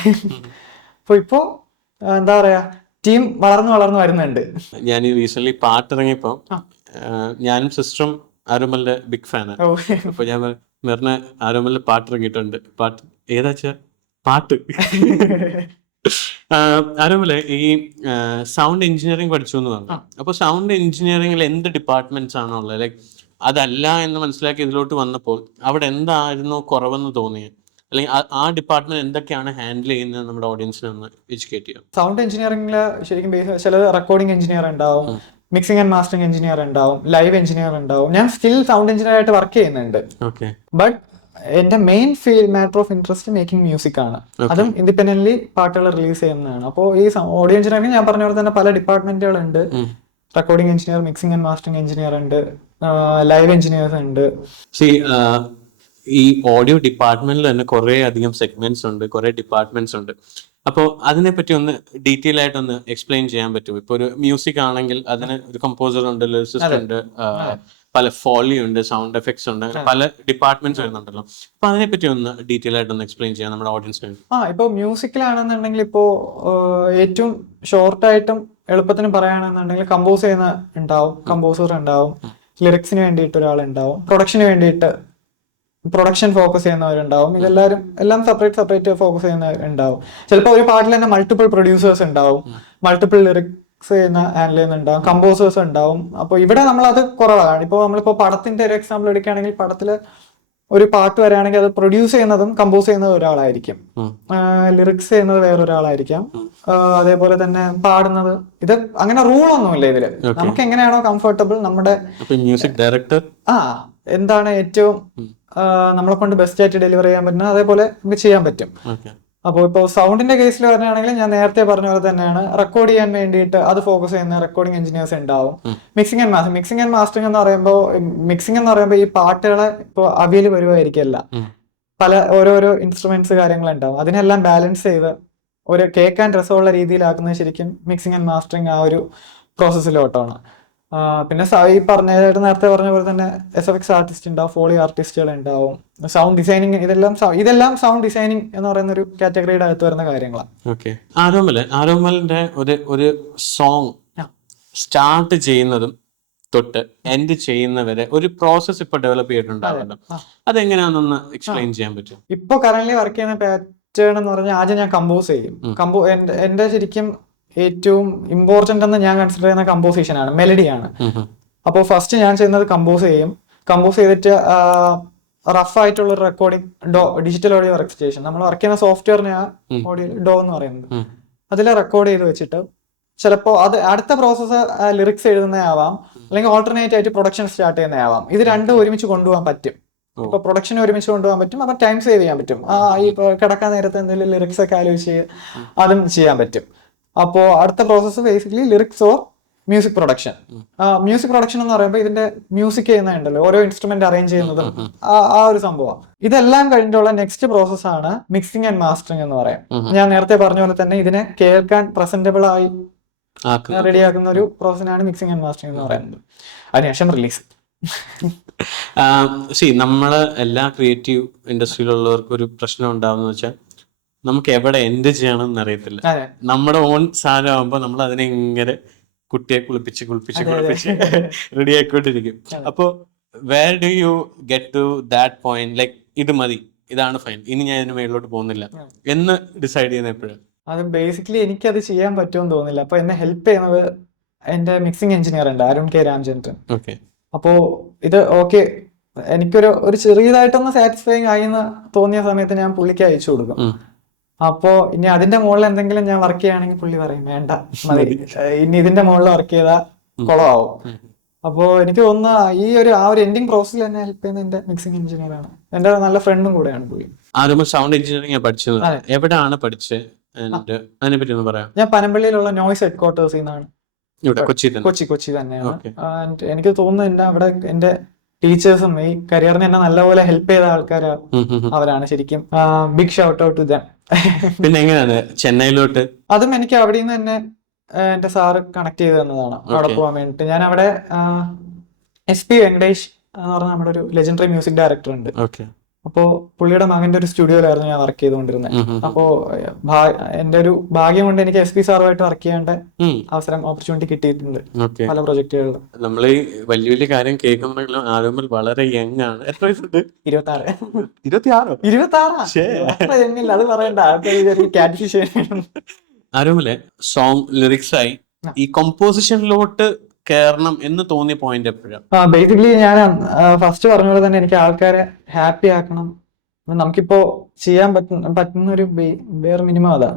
അപ്പൊ ഇപ്പോ എന്താ പറയാ, ടീം വളർന്നു വരുന്നുണ്ട്. ഞാൻ ഈ റീസെന്റ് പാട്ട് ഇറങ്ങിയപ്പോ ഞാനും സിസ്റ്ററും ആരോമലിന്റെ ബിഗ് ഫാനാണ്. അപ്പൊ ഞാൻ മെറിന് ആരോമലിന്റെ പാട്ട് ഇറങ്ങിയിട്ടുണ്ട്. പാട്ട് ഏതാച്ചാ പാട്ട് ആരോമലെ ഈ സൗണ്ട് എഞ്ചിനീയറിംഗ് പഠിച്ചു എന്ന് പറഞ്ഞു. അപ്പൊ സൗണ്ട് എഞ്ചിനീയറിംഗിൽ എന്ത് ഡിപ്പാർട്ട്മെന്റ്സ് ആണോ ഉള്ളത്? ലൈക് അതല്ല എന്ന് മനസ്സിലാക്കി ഇതിലോട്ട് വന്നപ്പോൾ അവിടെ എന്തായിരുന്നു കുറവെന്ന് തോന്നിയത്, അല്ലെങ്കിൽ ആ ഡിപ്പാർട്ട്മെന്റ് എന്തൊക്കെയാണ് ഹാൻഡിൽ ചെയ്യുന്നത് നമ്മുടെ ഓഡിയൻസിനെ ഒന്ന് എഡ്യൂക്കേറ്റ് ചെയ്യാം. സൗണ്ട് എഞ്ചിനീയറിംഗില് ശരിക്കും ചിലത് റെക്കോർഡിംഗ് എഞ്ചിനീയർ ഉണ്ടാവും, മിക്സിംഗ് ആൻഡ് മാസ്റ്ററിംഗ് എഞ്ചിനീയർ ഉണ്ടാവും, ലൈവ് എഞ്ചിനീയർ ഉണ്ടാവും. ഞാൻ സ്റ്റിൽ സൗണ്ട് എഞ്ചിനീയർ ആയിട്ട് വർക്ക് ചെയ്യുന്നുണ്ട്. ബട്ട് എന്റെ main matter of interest making music ആണ്. അതും ഇൻഡിപെൻഡന്റ്ലി പാട്ടുകൾ റിലീസ് ചെയ്യുന്നതാണ്. അപ്പോൾ ഈ ഓഡിയോ എഞ്ചിനീയറിംഗ് ഞാൻ പറഞ്ഞ പോലെ തന്നെ പല ഡിപ്പാർട്ട്മെന്റുകൾ ഉണ്ട്. Recording engineer, mixing and mastering engineer ഉണ്ട്, ലൈവ് എഞ്ചിനീയേഴ്സ് ഉണ്ട്. ഈ ഓഡിയോ ഡിപ്പാർട്ട്മെന്റിൽ തന്നെ കുറെ അധികം സെഗ്മെന്റ്സ് ഉണ്ട്, കുറെ ഡിപ്പാർട്ട്മെന്റ്സ് ഉണ്ട്. അപ്പോൾ അതിനെപ്പറ്റി ഒന്ന് ഡീറ്റെയിൽ ആയിട്ടൊന്ന് എക്സ്പ്ലെയിൻ ചെയ്യാൻ പറ്റുമോ? ഇപ്പൊ ഒരു മ്യൂസിക് ആണെങ്കിൽ അതിന് ഒരു കമ്പോസർ ഉണ്ട്, ലിറിസിസ്റ്റ് ഉണ്ട്, പല ഫോളി ഉണ്ട്, സൗണ്ട് എഫക്ട്സ് ഉണ്ട്, പല ഡിപ്പാർട്ട്മെന്റ്സ് വരുന്നുണ്ടല്ലോ. അപ്പൊ അതിനെപ്പറ്റി ഒന്ന് ഡീറ്റെയിൽ ആയിട്ടൊന്ന് എക്സ്പ്ലെയിൻ ചെയ്യാം നമ്മുടെ ഓഡിയൻസിന്. ഇപ്പൊ മ്യൂസിക്കിലാണെന്നുണ്ടെങ്കിൽ ഇപ്പോ ഏറ്റവും ഷോർട്ടായിട്ടും എളുപ്പത്തിന് പറയുകയാണെന്നുണ്ടെങ്കിൽ കമ്പോസ് ചെയ്യുന്ന ഉണ്ടാവും, കമ്പോസർ ഉണ്ടാവും, ലിറിക്സിന് വേണ്ടിയിട്ട് ഒരാളുണ്ടാവും, പ്രൊഡക്ഷന് വേണ്ടിയിട്ട് പ്രൊഡക്ഷൻ ഫോക്കസ് ചെയ്യുന്നവരുണ്ടാവും. എല്ലാം സെപ്പറേറ്റ് ഫോക്കസ് ചെയ്യുന്നവരുണ്ടാവും. ചിലപ്പോൾ ഒരു പാട്ടിൽ തന്നെ മൾട്ടിപ്പിൾ പ്രൊഡ്യൂസേഴ്സ് ഉണ്ടാവും, മൾട്ടിപ്പിൾ ലിറിക്സ് ഹാൻഡിൽ ചെയ്യുന്നുണ്ടാവും, കമ്പോസേഴ്സ് ഉണ്ടാവും. അപ്പോൾ ഇവിടെ നമ്മളത് കുറവാണ്. നമ്മളിപ്പോ പടത്തിന്റെ ഒരു എക്സാമ്പിൾ എടുക്കുകയാണെങ്കിൽ പടത്തില് ഒരു പാട്ട് വരികയാണെങ്കിൽ അത് പ്രൊഡ്യൂസ് ചെയ്യുന്നതും കമ്പോസ് ചെയ്യുന്നത് ഒരാളായിരിക്കും, ലിറിക്സ് ചെയ്യുന്നത് വേറൊരാളായിരിക്കാം, അതേപോലെ തന്നെ പാടുന്നത്. ഇത് അങ്ങനെ റൂളൊന്നുമില്ല ഇതില്. നമുക്ക് എങ്ങനെയാണോ കംഫർട്ടബിൾ, നമ്മുടെ മ്യൂസിക് ഡയറക്ടർ എന്താണ് ഏറ്റവും നമ്മളെ കൊണ്ട് ബെസ്റ്റ് ആയിട്ട് ഡെലിവർ ചെയ്യാൻ പറ്റുന്നത് അതേപോലെ നമുക്ക് ചെയ്യാൻ പറ്റും. അപ്പോൾ ഇപ്പോൾ സൗണ്ടിന്റെ കേസിൽ പറയുകയാണെങ്കിൽ ഞാൻ നേരത്തെ പറഞ്ഞ പോലെ തന്നെയാണ്, റെക്കോർഡ് ചെയ്യാൻ വേണ്ടിയിട്ട് അത് ഫോക്കസ് ചെയ്യുന്ന റെക്കോർഡിംഗ് എഞ്ചിനീയേഴ്സ് ഉണ്ടാവും. മിക്സിംഗ് ആൻഡ് മാസ്റ്ററിംഗ് എന്ന് പറയുമ്പോൾ ഈ പാട്ടുകളെ ഇപ്പോൾ അവിയൽ വരുമായിരിക്കല്ല, പല ഓരോരോ ഇൻസ്ട്രുമെന്റ്സ് കാര്യങ്ങളുണ്ടാവും. അതിനെല്ലാം ബാലൻസ് ചെയ്ത് ഒരു കേൾക്കാൻ രസമുള്ള രീതിയിലാക്കുന്നത് ശരിക്കും മിക്സിംഗ് ആൻഡ് മാസ്റ്ററിംഗ് ആ ഒരു പ്രോസസ്സിലോട്ടാണ്. പിന്നെ നേരത്തെ പറഞ്ഞ പോലെ തന്നെ SFX ആർട്ടിസ്റ്റ് ഉണ്ടാവും, ഫോളി ആർട്ടിസ്റ്റുകൾ ഉണ്ടാവും, സൗണ്ട് ഡിസൈനിങ്, ഇതെല്ലാം സൗണ്ട് ഡിസൈനിങ് എന്ന് പറയുന്ന ഒരു കാറ്റഗറിയുടെ അകത്ത് വരുന്ന കാര്യങ്ങളാണ്. ആരോമലിന്റെ ഒരു സോങ് സ്റ്റാർട്ട് ചെയ്യുന്നതും തൊട്ട് എൻഡ് ചെയ്യുന്നവരെ ഒരു പ്രോസസ് ഇപ്പൊ ഡെവലപ്പ് ചെയ്തിട്ടുണ്ടാവുമല്ലോ, അതെങ്ങനെയാണെന്നൊന്ന് എക്സ്പ്ലെയിൻ ചെയ്യാൻ പറ്റും? ഇപ്പൊ കറന്റ് വർക്ക് ചെയ്യുന്ന പാറ്റേൺ എന്ന് പറഞ്ഞാൽ ആദ്യം ഞാൻ കമ്പോസ് ചെയ്യും. എന്റെ ശരിക്കും ഏറ്റവും ഇമ്പോർട്ടന്റ് എന്ന് ഞാൻ കൺസിഡർ ചെയ്യുന്ന കമ്പോസിഷൻ ആണ്, മെലഡിയാണ്. അപ്പോൾ ഫസ്റ്റ് ഞാൻ ചെയ്യുന്നത് കമ്പോസ് ചെയ്യും. കമ്പോസ് ചെയ്തിട്ട് റഫ് ആയിട്ടുള്ള ഒരു recording digital audio work station, നമ്മൾ വർക്ക് ചെയ്യുന്ന സോഫ്റ്റ്വെയറിനെ ഓഡിയോ ഡോ എന്ന് പറയുന്നത്, അതിൽ റെക്കോർഡ് ചെയ്ത് വെച്ചിട്ട് ചിലപ്പോൾ അത് അടുത്ത പ്രോസസ്സ് ലിറിക്സ് എഴുതുന്നതാവാം, അല്ലെങ്കിൽ ഓൾട്ടർനേറ്റ് ആയിട്ട് പ്രൊഡക്ഷൻ സ്റ്റാർട്ട് ചെയ്യുന്നതാവാം. ഇത് രണ്ടും ഒരുമിച്ച് കൊണ്ടുപോകാൻ പറ്റും. ഇപ്പൊ പ്രൊഡക്ഷൻ ഒരുമിച്ച് കൊണ്ടുപോകാൻ പറ്റും, അപ്പൊ ടൈം സേവ് ചെയ്യാൻ പറ്റും. ഈ കിടക്കാൻ നേരത്തെ എന്തെങ്കിലും ലിറിക്സ് ഒക്കെ ആലോചിച്ച് അതും ചെയ്യാൻ പറ്റും. അപ്പോ അടുത്ത process basically lyrics or music production. Music production എന്ന് പറയുമ്പോൾ ഇതിന്റെ മ്യൂസിക് ചെയ്യുന്നുണ്ടല്ലോ, ഓരോ ഇൻസ്ട്രുമെന്റ് അറേഞ്ച് ചെയ്യുന്നതും ആ ഒരു സംഭവം. ഇതെല്ലാം കഴിഞ്ഞിട്ടുള്ള നെക്സ്റ്റ് പ്രോസസ് ആണ് മിക്സിംഗ് ആൻഡ് മാസ്റ്ററിംഗ് എന്ന് പറയാം. ഞാൻ നേരത്തെ പറഞ്ഞ പോലെ തന്നെ ഇതിനെ കേൾക്കാൻ പ്രസന്റബിൾ ആയി റെഡിയാക്കുന്ന ഒരു പ്രോസസ്സിനാണ് മിക്സിംഗ് ആൻഡ് മാസ്റ്ററിംഗ് എന്ന് പറയുന്നത്. അതിനുശേഷം റിലീസ്. നമ്മള് എല്ലാ ക്രിയേറ്റീവ് ഇൻഡസ്ട്രിയിലുള്ളവർക്ക് ഒരു പ്രശ്നം ഉണ്ടാവുന്ന വെച്ചാൽ നമുക്ക് എവിടെ എൻഡ് ചെയ്യണമെന്ന് അറിയത്തില്ല. നമ്മുടെ ഓൺ സാധനം ആകുമ്പോൾ നമ്മൾ അതിനെ ഇങ്ങനെ കുട്ടിയെ കുളിപ്പിച്ച് റെഡി ആയിക്കൊണ്ടിരിക്കും. അപ്പോ where do you get to that point, like ഇത് മതി, ഇതാണ് ഫൈൻ, ഇനി ഞാൻ ഇതിന് മേളിലോട്ട് പോകുന്നില്ല എന്ന് ഡിസൈഡ് ചെയ്യുന്ന എപ്പോഴും? അത് ബേസിക്കലി എനിക്കത് ചെയ്യാൻ പറ്റുമെന്ന് തോന്നുന്നില്ല. അപ്പൊ എന്നെ ഹെൽപ്പ് ചെയ്യുന്നത് എന്റെ മിക്സിംഗ് എഞ്ചിനീയർ ഉണ്ട്, അരുൺ കെ രാമചന്ദ്രൻ. അപ്പോ ഇത് ഓക്കെ എനിക്കൊരു ചെറിയതായിട്ടൊന്ന് സാറ്റിസ്ഫൈങ് ആയി എന്ന് തോന്നിയ സമയത്ത് ഞാൻ പുള്ളിക്ക് അയച്ചു കൊടുക്കും. അപ്പോ ഇനി അതിന്റെ മുകളിൽ എന്തെങ്കിലും ഞാൻ വർക്ക് ചെയ്യുകയാണെങ്കിൽ പുള്ളി പറയും വേണ്ട മതി, ഇനി ഇതിന്റെ മുകളിൽ വർക്ക് ചെയ്താൽ കുളമാവും. അപ്പോ എനിക്ക് തോന്നുന്ന ആ ഒരു എൻഡിങ് പ്രോസസ്സിൽ എന്നെ ഹെൽപ്പ് ചെയ്യുന്ന എന്റെ മിക്സിംഗ് എഞ്ചിനീയർ ആണ്, എന്റെ നല്ല ഫ്രണ്ടും കൂടെയാണ് പുള്ളി. സൗണ്ട് എഞ്ചിനീയറിംഗ് പഠിച്ചത് എവിടെയാണ് പഠിച്ചത്? അതിനെ പറ്റി ഒന്ന് പറയാം. ഞാൻ പനമ്പള്ളിയിലുള്ള നോയ്സ് ഹെഡ് ക്വാർട്ടേഴ്സിൽ നിന്നാണ്, കൊച്ചി തന്നെയാണ്. എനിക്ക് തോന്നുന്നു അവിടെ എന്റെ ടീച്ചേഴ്സും ഈ കരിയറിനെ എന്നെ നല്ലപോലെ ഹെൽപ്പ് ചെയ്ത ആൾക്കാർ അവരാണ് ശരിക്കും. Big shout out to them. പിന്നെ എങ്ങനെയാണ് ചെന്നൈയിലോട്ട്? അതും എനിക്ക് അവിടെ നിന്ന് തന്നെ എന്റെ സാറ് കണക്ട് ചെയ്ത് തന്നതാണ് അവിടെ പോകാൻ വേണ്ടിട്ട്. ഞാൻ അവിടെ SP വെങ്കടേഷ് എന്ന് പറഞ്ഞ നമ്മുടെ ഒരു ലെജൻഡറി മ്യൂസിക് ഡയറക്ടർ ഉണ്ട്. അപ്പോ പുള്ളിയുടെ മകന്റെ ഒരു സ്റ്റുഡിയോയിലായിരുന്നു ഞാൻ വർക്ക് ചെയ്തുകൊണ്ടിരുന്നത്. അപ്പോ എന്റെ ഒരു ഭാഗ്യം കൊണ്ട് എനിക്ക് SP സാറുമായിട്ട് വർക്ക് ചെയ്യേണ്ട അവസരം, ഓപ്പർച്യൂണിറ്റി കിട്ടിയിട്ടുണ്ട് പല പ്രൊജക്ടുകളിലും. നമ്മൾ ഈ വലിയ വലിയ കാര്യം കേൾക്കുമ്പോഴെങ്കിലും ആരോമൽ വളരെ യങ് ആണ്. എത്ര വയസ്സുണ്ട്? 26. അത് പറയണ്ട, ആരോമലെ സോങ് ലിറിക്സ് ആയി ഈ കമ്പോസിഷനിലോട്ട് കേറണം എന്ന് തോന്നിയ പോയിന്റ് എപ്പോഴാണ്? ബേസിക്കലി ഞാൻ ഫസ്റ്റ് പറഞ്ഞ പോലെ തന്നെ എനിക്ക് ആൾക്കാരെ ഹാപ്പി ആക്കണം. നമുക്കിപ്പോ ചെയ്യാൻ പറ്റുന്ന ഒരു വേറെ മിനിമം അതാ.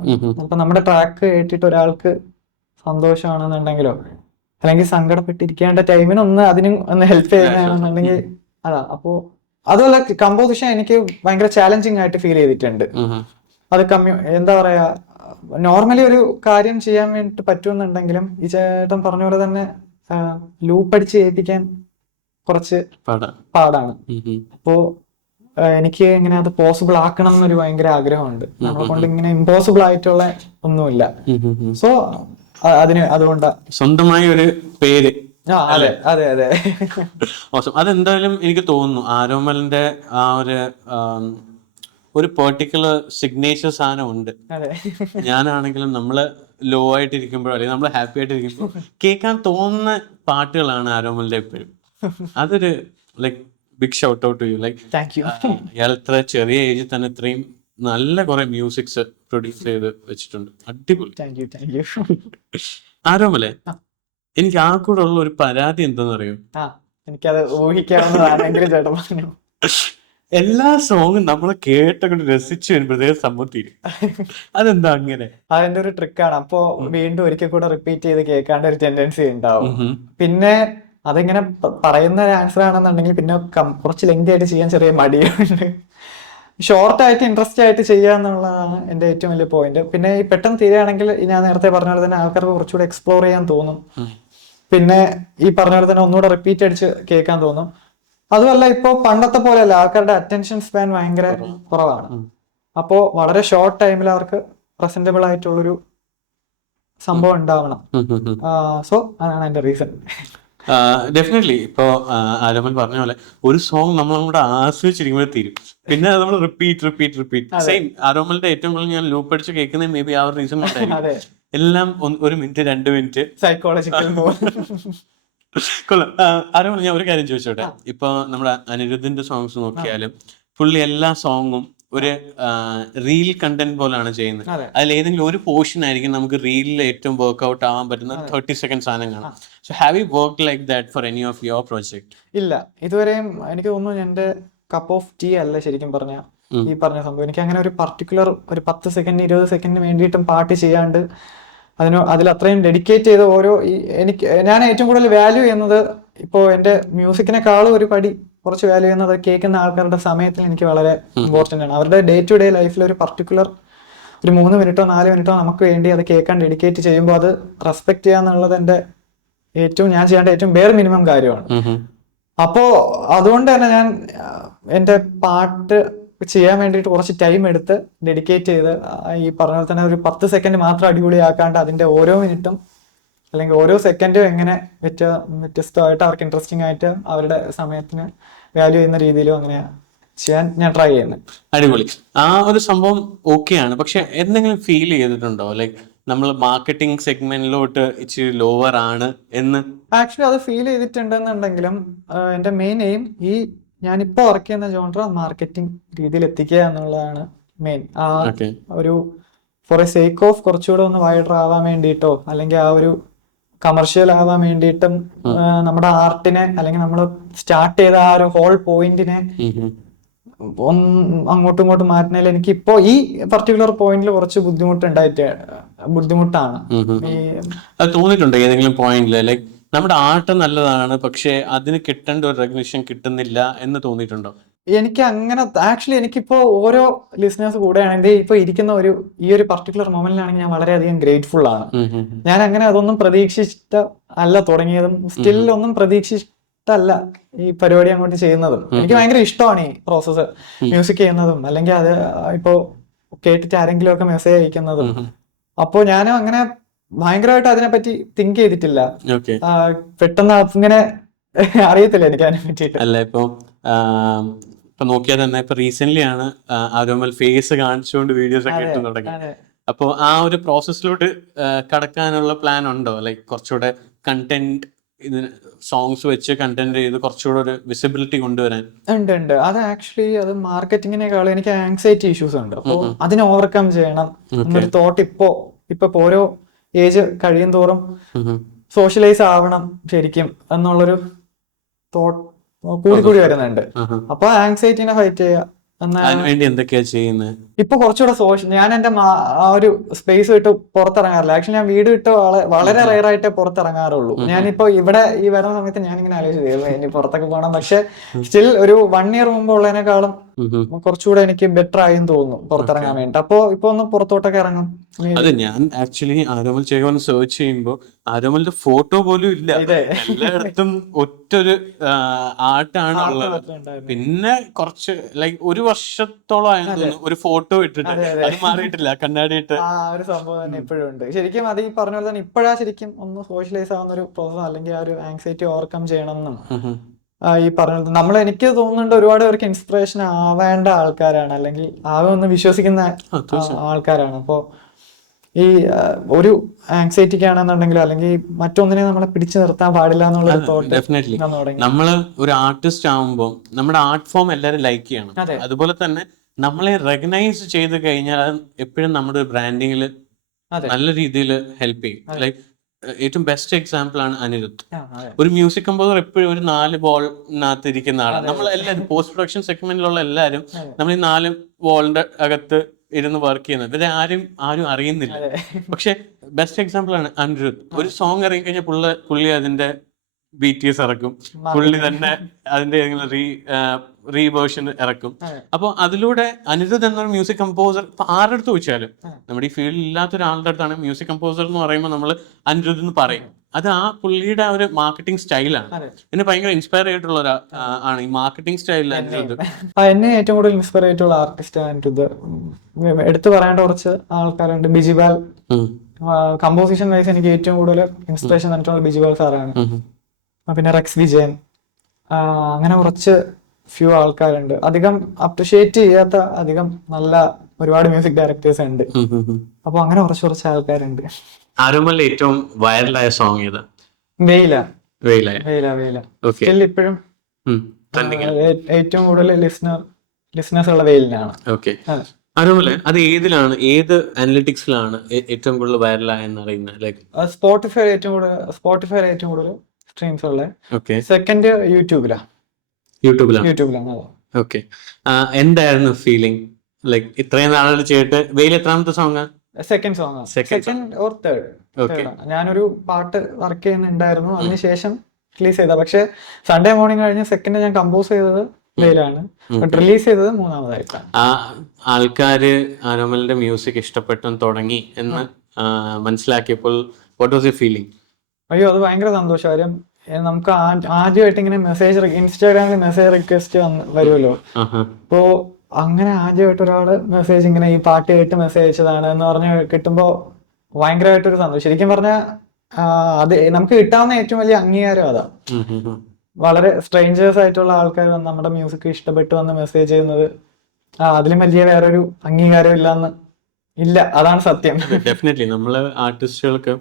അപ്പൊ നമ്മുടെ ട്രാക്ക് കേട്ടിട്ട് ഒരാൾക്ക് സന്തോഷമാണെന്നുണ്ടെങ്കിലോ അല്ലെങ്കിൽ സങ്കടപ്പെട്ടിരിക്കേണ്ട ടൈമിനൊന്ന് അതിനും ഒന്ന് ഹെൽപ്പ് ചെയ്യുന്നതാണെന്നുണ്ടെങ്കിൽ അതാ. അപ്പോ അതുപോലെ കമ്പോസിഷൻ എനിക്ക് ഭയങ്കര ചാലഞ്ചിങ് ആയിട്ട് ഫീൽ ചെയ്തിട്ടുണ്ട്. അത് എന്താ പറയാ, നോർമലി ഒരു കാര്യം ചെയ്യാൻ വേണ്ടിട്ട് പറ്റുമെന്നുണ്ടെങ്കിലും ഈ ചേട്ടൻ പറഞ്ഞ പോലെ തന്നെ ലൂപ്പ് അടിച്ച് ഏൽപ്പിക്കാൻ കുറച്ച് പാടാണ്. അപ്പോ എനിക്ക് ഇങ്ങനെ അത് പോസിബിൾ ആക്കണം എന്നൊരു ഭയങ്കര ആഗ്രഹമുണ്ട്. നമ്മളെ കൊണ്ട് ഇങ്ങനെ ഇമ്പോസിബിൾ ആയിട്ടുള്ള ഒന്നുമില്ല. സോ അതുകൊണ്ടാ സ്വന്തമായി ഒരു പേര്. അതെ അതെ അതെ. അതെന്തായാലും എനിക്ക് തോന്നുന്നു ആരോമലിന്റെ ആ ഒരു പെർട്ടിക്കുലർ സിഗ്നേച്ചർ സാധനം ഉണ്ട്. ഞാനാണെങ്കിലും നമ്മള് ലോ ആയിട്ടിരിക്കുമ്പോഴോ അല്ലെങ്കിൽ നമ്മള് ഹാപ്പി ആയിട്ടിരിക്കുമ്പോൾ കേൾക്കാൻ തോന്നുന്ന പാട്ടുകളാണ് ആരോമലിന്റെ എപ്പോഴും. അതൊരു like big shout out to you. Like ഇയാൾ ഇത്ര ചെറിയ ഏജിൽ തന്നെ ഇത്രയും നല്ല കുറെ മ്യൂസിക്സ് പ്രൊഡ്യൂസ് ചെയ്ത് വെച്ചിട്ടുണ്ട്. അടിപൊളി. ആരോമലെ, എനിക്ക് ആ കൂടെ ഉള്ള ഒരു പരാതി എന്താന്ന് അറിയോ? എനിക്കത് ഊഹിക്കാവുന്നതാണെങ്കിലും ചേട്ടൻ പറഞ്ഞു. എല്ലാ സോങ്ങും നമ്മൾ കേട്ടൊക്കെ രസിച്ചു വരുമ്പോഴത്തേക്ക് സംഭവം തീരും. അതെന്താ അങ്ങനെ? അതിന്റെ ഒരു ട്രിക്കാണ്. അപ്പോ വീണ്ടും ഒരിക്കൽ കൂടെ റിപ്പീറ്റ് ചെയ്ത് കേൾക്കാണ്ട് ഒരു ടെൻഡൻസി ഉണ്ടാവും. പിന്നെ അതിങ്ങനെ പറയുന്ന ഒരു ആൻസർ ആണെന്നുണ്ടെങ്കിൽ പിന്നെ കുറച്ച് ലെങ്തി ആയിട്ട് ചെയ്യാൻ ചെറിയ മടിയുണ്ട്. ഷോർട്ടായിട്ട് ഇൻട്രസ്റ്റ് ആയിട്ട് ചെയ്യുക എന്നുള്ളതാണ് എന്റെ ഏറ്റവും വലിയ പോയിന്റ്. പിന്നെ ഈ പെട്ടെന്ന് തീരുകയാണെങ്കിൽ ഞാൻ നേരത്തെ പറഞ്ഞ പോലെ തന്നെ ആൾക്കാർക്ക് കുറച്ചുകൂടെ എക്സ്പ്ലോർ ചെയ്യാൻ തോന്നും. പിന്നെ ഈ പറഞ്ഞ പോലെ തന്നെ ഒന്നുകൂടെ റിപ്പീറ്റ് അടിച്ച് കേൾക്കാൻ തോന്നും. അതുമല്ല ഇപ്പൊ പണ്ടത്തെ പോലെയല്ല, ആൾക്കാരുടെ അറ്റൻഷൻ സ്പാൻ ഭയങ്കര കുറവാണ്. അപ്പോ വളരെ ഷോർട്ട് ടൈമിൽ അവർക്ക് പ്രസന്റബിൾ ആയിട്ടുള്ളൊരു സംഭവം ഉണ്ടാവണം. സോ അതാണ് എന്റെ റീസൺ. ഡെഫിനറ്റ്ലി. ഇപ്പോ ആരോമൽ പറഞ്ഞ പോലെ ഒരു സോങ് നമ്മളോട് ആസ്വദിച്ചിരിക്കുമ്പോൾ തീരും. പിന്നെ നമ്മൾ റിപ്പീറ്റ്. സെയിം ആരോമലിന്റെ ഏറ്റവും കൂടുതൽ ഞാൻ ലൂപ്പ് അടിച്ച് കേൾക്കുന്നത് മേ ബി ആ ഒരു റീസൺ ഉണ്ടായിരിക്കും. എല്ലാം 1 മിനിറ്റ് 2 മിനിറ്റ്. സൈക്കോളജിക്കൽ കൊള്ളാം. ആരോ ഞാൻ ഒരു കാര്യം ചോദിച്ചോട്ടെ, ഇപ്പൊ നമ്മുടെ അനിരുദ്ധിന്റെ സോങ്സ് നോക്കിയാലും പുള്ളി എല്ലാ സോങ്ങും ഒരു റീൽ കണ്ടന്റ് പോലാണ് ചെയ്യുന്നത്. അതിൽ ഏതെങ്കിലും ഒരു പോർഷൻ ആയിരിക്കും നമുക്ക് റീലിൽ ഏറ്റവും വർക്ക്ഔട്ട് ആവാൻ പറ്റുന്ന 30 സെക്കൻഡ് സാധനം കാണാം. So have you work like that for any of your project? ഇല്ല, ഇതുവരെയും എനിക്ക് തോന്നുന്നു എന്റെ കപ്പ് ഓഫ് ടീ അല്ല ശരിക്കും പറഞ്ഞ ഈ പറഞ്ഞ സംഭവം. എനിക്ക് അങ്ങനെ ഒരു പർട്ടിക്കുലർ ഒരു 10 സെക്കൻഡ് 20 സെക്കൻഡ് വേണ്ടിയിട്ടും പാട്ട് ചെയ്യാണ്ട് അതിൽ അത്രയും ഡെഡിക്കേറ്റ് ചെയ്ത് ഞാൻ ഏറ്റവും കൂടുതൽ വാല്യൂ ചെയ്യുന്നത് ഇപ്പോൾ എൻ്റെ മ്യൂസിക്കിനെക്കാളും ഒരു പടി കുറച്ച് വാല്യൂ ചെയ്യുന്നത് കേൾക്കുന്ന ആൾക്കാരുടെ സമയത്തിൽ എനിക്ക് വളരെ ഇമ്പോർട്ടൻ്റ് ആണ്. അവരുടെ ഡേ ടു ഡേ ലൈഫിൽ ഒരു പർട്ടിക്കുലർ ഒരു 3 മിനിറ്റോ 4 മിനിറ്റോ നമുക്ക് വേണ്ടി അത് കേൾക്കാൻ ഡെഡിക്കേറ്റ് ചെയ്യുമ്പോൾ അത് റെസ്പെക്ട് ചെയ്യുക എന്നുള്ളത് ഞാൻ ചെയ്യേണ്ട ഏറ്റവും ബെയർ മിനിമം കാര്യമാണ്. അപ്പോ അതുകൊണ്ട് തന്നെ ഞാൻ എൻ്റെ പാട്ട് ചെയ്യാൻ വേണ്ടിയിട്ട് കുറച്ച് ടൈം എടുത്ത് ഡെഡിക്കേറ്റ് ചെയ്ത് ഈ പറഞ്ഞ പോലെ തന്നെ ഒരു 10 സെക്കൻഡ് മാത്രം അടിപൊളിയാക്കാണ്ട് അതിന്റെ ഓരോ മിനിറ്റും അല്ലെങ്കിൽ ഓരോ സെക്കൻഡും എങ്ങനെ വ്യത്യസ്തമായിട്ട് അവർക്ക് ഇൻട്രസ്റ്റിംഗ് ആയിട്ട് അവരുടെ സമയത്തിന് വാല്യൂ ചെയ്യുന്ന രീതിയിലും അങ്ങനെ ചെയ്യാൻ ഞാൻ ട്രൈ ചെയ്യുന്നത്. അടിപൊളി. ആ ഒരു സംഭവം ഓക്കെയാണ്. പക്ഷെ എന്തെങ്കിലും ഫീൽ ചെയ്തിട്ടുണ്ടോ ലൈക്ക് നമ്മൾ മാർക്കറ്റിംഗ് സെഗ്മെന്റിലോട്ട് ഇച്ചിരി ലോവർ ആണ് എന്ന്? ആക്ച്വലി അത് ഫീൽ ചെയ്തിട്ടുണ്ടെന്നുണ്ടെങ്കിലും എൻ്റെ മെയിൻ എയിം ഞാനിപ്പോ വർക്ക് ചെയ്യുന്ന ജോൺറ മാർക്കറ്റിംഗ് രീതിയിൽ എത്തിക്കുക എന്നുള്ളതാണ് മെയിൻ. ഒരു ഫോർ എ സേക്ക് ഓഫ് കുറച്ചുകൂടെ ഒന്ന് വൈഡർ ആവാൻ വേണ്ടിയിട്ടോ അല്ലെങ്കിൽ ആ ഒരു കമേർഷ്യൽ ആവാൻ വേണ്ടിയിട്ടും നമ്മുടെ ആർട്ടിനെ അല്ലെങ്കിൽ നമ്മൾ സ്റ്റാർട്ട് ചെയ്ത ആ ഒരു ഹോൾ പോയിന്റിനെ അങ്ങോട്ടും ഇങ്ങോട്ടും മാറ്റുന്നതിൽ എനിക്ക് ഇപ്പോ ഈ പർട്ടിക്കുലർ പോയിന്റിൽ കുറച്ച് ബുദ്ധിമുട്ടാണ്. അത് തോന്നിയിട്ടുണ്ടോ ഏതെങ്കിലും പോയിന്റിൽ ലൈക്ക് നമ്മുടെ ആർട്ട് നല്ലതാണ് പക്ഷെ അതിന് കിട്ടേണ്ട ഒരു റെക്കഗ്നിഷൻ കിട്ടുന്നില്ല എന്ന് തോന്നിയിട്ടുണ്ടോ? എനിക്ക് അങ്ങനെ ആക്ച്വലി എനിക്കിപ്പോ ഓരോ ലിസണേഴ്സ് കൂടെയാണെങ്കിൽ ഇപ്പൊ ഇരിക്കുന്ന ഈ ഒരു പർട്ടിക്കുലർ മൊമെന്റിലാണെങ്കിൽ ഞാൻ വളരെയധികം ഗ്രേറ്റ്ഫുൾ ആണ്. ഞാൻ അങ്ങനെ അതൊന്നും പ്രതീക്ഷിച്ചിട്ട് അല്ല തുടങ്ങിയതും സ്റ്റിൽ ഒന്നും പ്രതീക്ഷിച്ചിട്ടല്ല ഈ പരിപാടി അങ്ങോട്ട് ചെയ്യുന്നതും. എനിക്ക് ഭയങ്കര ഇഷ്ടമാണ് ഈ പ്രോസസ്സ്, മ്യൂസിക് ചെയ്യുന്നതും അല്ലെങ്കിൽ അത് ഇപ്പോ കേട്ടിട്ട് ആരെങ്കിലും ഒക്കെ മെസ്സേജ് അയക്കുന്നതും. അപ്പോ ഞാനും അങ്ങനെ ഭയങ്കരമായിട്ട് അതിനെപ്പറ്റി തിങ്ക് ചെയ്തിട്ടില്ല. പെട്ടെന്ന് ഇങ്ങനെ അറിയത്തില്ല എനിക്ക് അതിനെ പറ്റിയിട്ട്. അല്ല ഇപ്പൊ നോക്കിയാൽ തന്നെ ഇപ്പൊ റീസെന്റ് ആണ് ആരോമൽ ഫേസ് കാണിച്ചുകൊണ്ട് വീഡിയോസ് ഒക്കെ ഇട്ട് തുടങ്ങി. അപ്പൊ ആ ഒരു പ്രോസസ്സിലോട്ട് കടക്കാനുള്ള പ്ലാൻ ഉണ്ടോ? ലൈക്ക് കുറച്ചുകൂടെ കണ്ടന്റ് സോങ്സ് വെച്ച് കണ്ടന്റ് ചെയ്ത് കുറച്ചുകൂടെ ഒരു വിസിബിലിറ്റി കൊണ്ടുവരാൻ? ഉണ്ട്. അത് ആക്ച്വലി അത് മാർക്കറ്റിങ്ങിനേക്കാളും എനിക്ക് ആങ്സൈറ്റി ഇഷ്യൂസ് ഉണ്ട്. അപ്പൊ അതിനെ ഓവർകം ചെയ്യണം എന്നൊരു തോട്ട് ഇപ്പൊ ഓരോ ഏജ് കഴിയും തോറും സോഷ്യലൈസ് ആവണം ശരിക്കും എന്നുള്ളൊരു തോട്ട് കൂടി വരുന്നുണ്ട്. അപ്പൊ ആങ്സൈറ്റിനെ ഫൈറ്റ് ചെയ്യുക. എന്തൊക്കെയാ ചെയ്യുന്നത്? ഇപ്പൊ കുറച്ചുകൂടെ ഞാൻ എന്റെ ആ ഒരു സ്പേസ് വിട്ട് പുറത്തിറങ്ങാറില്ല. ആക്ച്വലി ഞാൻ വീട് വിട്ട് വളരെ റെയർ ആയിട്ടേ പുറത്തിറങ്ങാറുള്ളൂ. ഞാനിപ്പോ ഇവിടെ ഈ വരുന്ന സമയത്ത് ഞാനിങ്ങനെ ആലോചിച്ചു ഇനി പുറത്തൊക്കെ പോകണം. പക്ഷെ സ്റ്റിൽ ഒരു 1 ഇയർ മുമ്പ് ഉള്ളതിനേക്കാളും കുറച്ചുകൂടെ എനിക്ക് ബെറ്റർ ആയെന്ന് തോന്നുന്നു പുറത്തിറങ്ങാൻ വേണ്ടി. അപ്പൊ ഇപ്പൊ ഒന്ന് പുറത്തോട്ടൊക്കെ ഇറങ്ങും. അതെ, ഞാൻ ആക്ച്വലി ആരോമൽ ചെയ്യുമെന്ന് സെർച്ച് ചെയ്യുമ്പോ ആരോമലിന്റെ ഫോട്ടോ പോലും ഇല്ല. എല്ലായിടത്തും ഒറ്റൊരു ആർട്ടാണ് ഉള്ളത്. പിന്നെ കുറച്ച് ലൈക്ക് 1 വർഷത്തോളം ആയിരുന്നു ഒരു ഫോട്ടോ ഇട്ടിട്ട്, അത് മാറിയിട്ടില്ല, കണ്ണാടി ഇട്ട്. ആ ഒരു സംഭവം തന്നെ ഇപ്പോഴും ഉണ്ട്. ശരിക്കും അത് ഈ പറഞ്ഞ പോലെ തന്നെ ഇപ്പോഴാ ശരിക്കും ഒന്ന് സോഷ്യലൈസ് ആവുന്ന ഒരു പ്രോസസ് അല്ലെങ്കിൽ ആ ഒരു ആങ്സൈറ്റി ഓവർകം ചെയ്യണം എന്നും ഈ പറഞ്ഞ എനിക്ക് തോന്നുന്നുണ്ട് ഒരുപാട് പേർക്ക് ഇൻസ്പിറേഷൻ ആവേണ്ട ആൾക്കാരാണ് അല്ലെങ്കിൽ ആവുമെന്ന് വിശ്വസിക്കുന്ന ആൾക്കാരാണ്. അപ്പോ ഈ ഒരു ആങ്സൈറ്റിക്കാണെന്നുണ്ടെങ്കിൽ അല്ലെങ്കിൽ മറ്റൊന്നിനെ നമ്മളെ പിടിച്ചു നിർത്താൻ പാടില്ല എന്നുള്ള ഡെഫിനറ്റ്ലി നമ്മള് ഒരു ആർട്ടിസ്റ്റ് ആവുമ്പോൾ നമ്മുടെ ആർട്ട് ഫോം എല്ലാവരും ലൈക്ക് ചെയ്യണം. അതുപോലെ തന്നെ നമ്മളെ റെക്കഗ്നൈസ് ചെയ്ത് കഴിഞ്ഞാൽ അത് എപ്പോഴും നമ്മുടെ ബ്രാൻഡിങ്ങിൽ നല്ല രീതിയിൽ ഹെൽപ്പ് ചെയ്യും. ലൈക്ക് ഏറ്റവും ബെസ്റ്റ് എക്സാമ്പിൾ ആണ് അനിരുദ്ധ്. ഒരു മ്യൂസിക് കമ്പോസർ എപ്പോഴും ഒരു 4 ബോളിനകത്ത് ഇരിക്കുന്ന ആളാണ്. നമ്മൾ എല്ലാവരും പോസ്റ്റ് പ്രൊഡക്ഷൻ സെഗ്മെന്റിലുള്ള എല്ലാവരും നമ്മൾ ഈ 4 ബോളിന്റെ അകത്ത് ഇരുന്ന് വർക്ക് ചെയ്യുന്നത്. ഇവരെ ആരും അറിയുന്നില്ല. പക്ഷെ ബെസ്റ്റ് എക്സാമ്പിൾ ആണ് അനിരുദ്ധ്. ഒരു സോങ് ഇറങ്ങി കഴിഞ്ഞാൽ പുള്ളി അതിന്റെ BTS ഇറക്കും, പുള്ളി തന്നെ അതിന്റെ റീവേർഷൻ ഇറക്കും. അപ്പൊ അതിലൂടെ അനിരുദ്ധ് എന്നൊരു മ്യൂസിക് കമ്പോസർ ഇപ്പൊ ആരുടെ അടുത്ത് ചോദിച്ചാലും, നമ്മുടെ ഈ ഫീൽഡിൽ ഇല്ലാത്ത ഒരാളുടെ അടുത്താണ് മ്യൂസിക് കമ്പോസർ എന്ന് പറയുമ്പോൾ നമ്മൾ അനിരുദ്ധ് എന്ന് പറയും. അത് ആ പുള്ളിയുടെ ഒരു മാർക്കറ്റിംഗ് സ്റ്റൈലാണ്. എന്നെ ഭയങ്കര ഇൻസ്പയർ ആയിട്ടുള്ള ആണ് ഈ മാർക്കറ്റിംഗ് സ്റ്റൈലിൽ അനിരുദ്ധ്. എന്നെ ഏറ്റവും കൂടുതൽ ഇൻസ്പയർ ആയിട്ടുള്ള ആർട്ടിസ്റ്റ് അനിരുദ്ധ്. എടുത്തു പറയേണ്ട കുറച്ച് ആൾക്കാരുണ്ട്. ബിജിബാൽ, കമ്പോസിഷൻ വൈസ് എനിക്ക് ഏറ്റവും കൂടുതൽ ഇൻസ്പിറേഷൻ തന്നിട്ടുള്ള ബിജിബാൽ സാറാണ്. പിന്നെ റെക്സ് വിജയൻ, അങ്ങനെ കുറച്ച് ഫ്യൂ ആൾക്കാരുണ്ട്. അധികം അപ്രിഷിയേറ്റ് ചെയ്യാത്ത അധികം നല്ല ഒരുപാട് മ്യൂസിക് ഡയറക്ടേഴ്സ് ഉണ്ട്. അപ്പൊ അങ്ങനെ കുറച്ച് ആൾക്കാരുണ്ട്. ആരോമലിന്റെ ഏറ്റവും വൈറലായ സോങ് ഏതാ? വെയില വെയിലായ. വെയില വെയില ഓക്കെ. സ്റ്റിൽ ഇപ്പോഴും ട്രെൻഡിങ്. ഏറ്റവും കൂടുതൽ ലിസണേഴ്സ് ഉള്ള വെയിലിനാണ്. ഓക്കെ. ആരോമല് അത് ഏതിലാണ്, ഏത് അനലിറ്റിക്സിലാണ് ഏറ്റവും കൂടുതൽ വൈറലായെന്ന് അറിയുന്നത്? ലൈക്ക് സ്പോട്ടിഫൈ ഏറ്റവും കൂടുതൽ സ്ട്രീംസ് ഉള്ള. ഓക്കെ. സെക്കൻഡ് യൂട്യൂബിലാണ്. യൂട്യൂബിലാണ്. ഓക്കെ. എന്തായിരുന്നു ഫീലിംഗ്? ലൈക്ക് ഇത്രയും നാളുകൾ ചെയ്തിട്ട് വെയിൽ എത്രാമത്തെ സോങ്ങാ? Second song, second or third. ഞാനൊരു പാട്ട് വർക്ക് ചെയ്യുന്നുണ്ടായിരുന്നു, അതിനുശേഷം റിലീസ് ചെയ്ത. പക്ഷെ സൺഡേ മോർണിംഗ് കഴിഞ്ഞ് സെക്കൻഡ് ഞാൻ കമ്പോസ് ചെയ്തത് വെയിലാണ്, ബട്ട് റിലീസ് ചെയ്തത് മൂന്നാമതായിട്ടാണ്. ആൾക്കാര് ആരോമലിന്റെ മ്യൂസിക് ഇഷ്ടപ്പെട്ടു തുടങ്ങി എന്ന് മനസ്സിലാക്കിയപ്പോൾ വാട്ട് വാസ് യു ഫീലിംഗ്? അയ്യോ, അത് ഭയങ്കര സന്തോഷം. കാര്യം നമുക്ക് ആദ്യമായിട്ട് ഇങ്ങനെ ഇൻസ്റ്റാഗ്രാമിൽ മെസ്സേജ് റിക്വസ്റ്റ് വരുമല്ലോ. അപ്പോ അങ്ങനെ ആദ്യമായിട്ട് ഒരാള് മെസ്സേജ് ഇങ്ങനെ ഈ പാട്ട് കേട്ട് മെസ്സേജ് അയച്ചതാണ് എന്ന് പറഞ്ഞ് കിട്ടുമ്പോ ഭയങ്കരമായിട്ടൊരു സന്തോഷം. ശരിക്കും പറഞ്ഞാൽ അത് നമുക്ക് കിട്ടാവുന്ന ഏറ്റവും വലിയ അംഗീകാരം അതാ. വളരെ സ്ട്രേഞ്ചേഴ്സ് ആയിട്ടുള്ള ആൾക്കാർ വന്ന് നമ്മുടെ മ്യൂസിക് ഇഷ്ടപ്പെട്ടു വന്ന് മെസ്സേജ് ചെയ്യുന്നത്, അതിലും വലിയ വേറൊരു അംഗീകാരം ഇല്ല. അതാണ് സത്യം. ഡെഫിനറ്റ്ലി നമ്മള് ആർട്ടിസ്റ്റുകൾക്ക്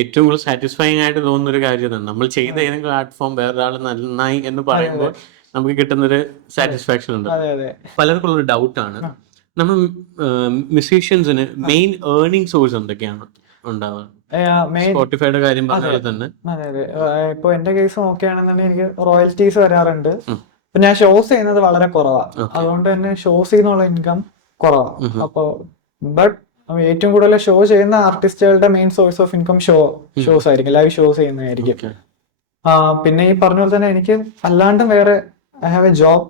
ഏറ്റവും കൂടുതൽ സാറ്റിസ്ഫൈങ് ആയിട്ട് തോന്നുന്ന ഒരു കാര്യം തന്നെ, നമ്മൾ ചെയ്ത ഏതെങ്കിലും ആർട്ട് ഫോം വേറൊരാൾ നന്നായി എന്ന് പറയുമ്പോൾ നമുക്ക് കിട്ടുന്നൊരു സാറ്റിസ്ഫാക്ഷൻ ഉണ്ട്. പലർക്കും ഒരു ഡൗട്ടാണ്, നമ്മൾ മ്യൂസീഷ്യൻസിന് മെയിൻ ഏർണിംഗ് സോഴ്സ് എന്തൊക്കെയാണ് ഉണ്ടാവുക? സ്പോട്ടിഫൈയുടെ കാര്യം പറഞ്ഞാൽ തന്നെ. അതെ. ഇപ്പൊ എന്റെ കേസ് നോക്കുകയാണെന്നുണ്ടെങ്കിൽ എനിക്ക് റോയൽറ്റീസ് വരാറുണ്ട്. ഇപ്പൊ ഞാൻ ഷോസ് ചെയ്യുന്നത് വളരെ കുറവാണ്, അതുകൊണ്ട് തന്നെ ഷോസിൽ നിന്നുള്ള ഇൻകം കുറവാണ്. അപ്പൊ ബട്ട് ഏറ്റവും കൂടുതൽ ഷോ ചെയ്യുന്ന ആർട്ടിസ്റ്റുകളുടെ main source of income shows ആയിരിക്കും, ലൈവ് ഷോസ് ചെയ്യുന്നതായിരിക്കും. പിന്നെ ഈ പറഞ്ഞ പോലെ തന്നെ എനിക്ക് അല്ലാണ്ടും വേറെ ഐ ഹാവ് എ ജോബ്,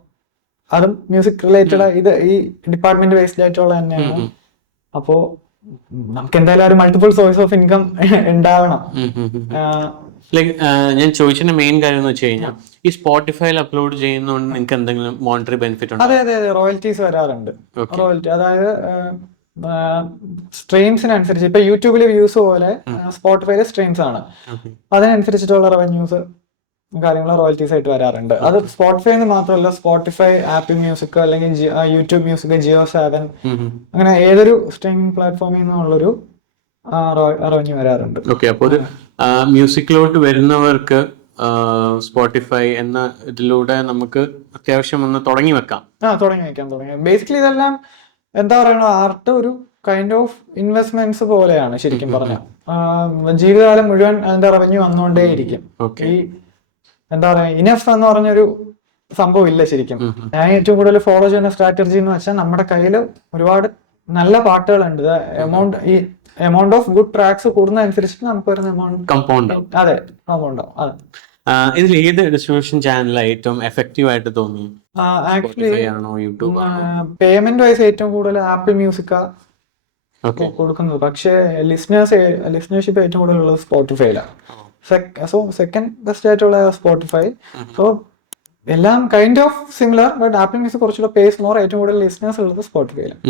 അതും മ്യൂസിക് റിലേറ്റഡ്. ഇത് ഈ ഡിപ്പാർട്ട്മെന്റ് ബേസ്ഡ് ആയിട്ടുള്ള തന്നെയാണ്. അപ്പോ നമുക്ക് എന്തായാലും ഒരു മൾട്ടിപ്പിൾ സോഴ്സ് ഓഫ് ഇൻകം ഉണ്ടാവണം. ഞാൻ ചോദിച്ചതിന്റെ മെയിൻ കാര്യം എന്ന് വെച്ച് കഴിഞ്ഞാൽ, ഈ സ്പോട്ടിഫൈയിൽ അപ്ലോഡ് ചെയ്യുന്നതുകൊണ്ട് നിങ്ങൾക്ക് എന്തെങ്കിലും മോണിറ്ററി ബെനിഫിറ്റ് ഉണ്ടോ? അതെ, റോയൽറ്റീസ് വരാറുണ്ട്. റോയൽറ്റി അതായത് സ്ട്രീംസിനനുസരിച്ച്, ഇപ്പൊ യൂട്യൂബിലെ വ്യൂസ് പോലെ സ്പോട്ടിഫൈയിലെ സ്ട്രീംസ് ആണ്, അതിനനുസരിച്ചിട്ടുള്ള റവന്യൂസ് കാര്യങ്ങൾ റോയൽറ്റീസ് ആയിട്ട് വരാറുണ്ട്. അത് സ്പോട്ടിഫൈന്ന് മാത്രമല്ല, സ്പോട്ടിഫൈ, ആപ്പിൾ മ്യൂസിക്, അല്ലെങ്കിൽ യൂട്യൂബ് മ്യൂസിക്, ജിയോ സാവൻ, അങ്ങനെ ഏതൊരു സ്ട്രീമിംഗ് പ്ലാറ്റ്ഫോമിൽ നിന്നുള്ളൊരു റവന്യൂ വരാറുണ്ട്. ഓക്കെ. അപ്പോൾ ഒരു മ്യൂസിക്കിലോട്ട് വരുന്നവർക്ക് സ്പോട്ടിഫൈ എന്ന ഇതിലൂടെ നമുക്ക് അത്യാവശ്യം ഒന്ന് തുടങ്ങി വെക്കാം. തുടങ്ങി. ബേസിക്കലി ഇതെല്ലാം എന്താ പറയണ, ആർട്ട് ഒരു കൈൻഡ് ഓഫ് ഇൻവെസ്റ്റ്മെന്റ്സ് പോലെയാണ് ശരിക്കും പറഞ്ഞാൽ. ജീവിതകാലം മുഴുവൻ അതിന്റെ റവന്യൂ വന്നുകൊണ്ടേയിരിക്കും. ഈ എന്താ പറയാ, ഇനഫ് എന്ന് പറഞ്ഞൊരു സംഭവം ഇല്ല ശരിക്കും. ഞാൻ ഏറ്റവും കൂടുതൽ ഫോളോ ചെയ്യുന്ന സ്ട്രാറ്റജി എന്ന് വെച്ചാൽ, നമ്മുടെ കയ്യിൽ ഒരുപാട് നല്ല പാട്ടുകളുണ്ട്. ഈ എമൗണ്ട് ഓഫ് ഗുഡ് ട്രാക്സ് കൂടുന്നതനുസരിച്ച് നമുക്ക് വരുന്ന എമൗണ്ട് കമ്പൗണ്ട്. അതെ, കമ്പൗണ്ട് ആവും. അതെ. ഇതിൽ ഏത് ഡിസ്ട്രിബ്യൂഷൻ ചാനൽ ഏറ്റവും എഫക്റ്റീവ് ആയിട്ട് തോന്നി? ആക്ച്വലി യൂട്യൂബ് പേയ്മെന്റ് വൈസ് ഏറ്റവും കൂടുതൽ ആപ്പിൾ മ്യൂസിക് കൊടുക്കുന്നത്. പക്ഷേ ലിസ്ണേഴ്ഷിപ്പ് ഏറ്റവും കൂടുതൽ ഉള്ളത് സ്പോട്ടിഫൈയിലാണ്. സോ സെക്കൻഡ് ബെസ്റ്റ് ആയിട്ടുള്ള സ്പോട്ടിഫൈ. സോ എല്ലാം kind of similar, but apple music കുറച്ചുകൂടെ പേസ് മോർ. ഏറ്റവും കൂടുതൽ ലിസ്ണേഴ്സ് ഉള്ളത് സ്പോട്ടിഫൈയിലാണ്.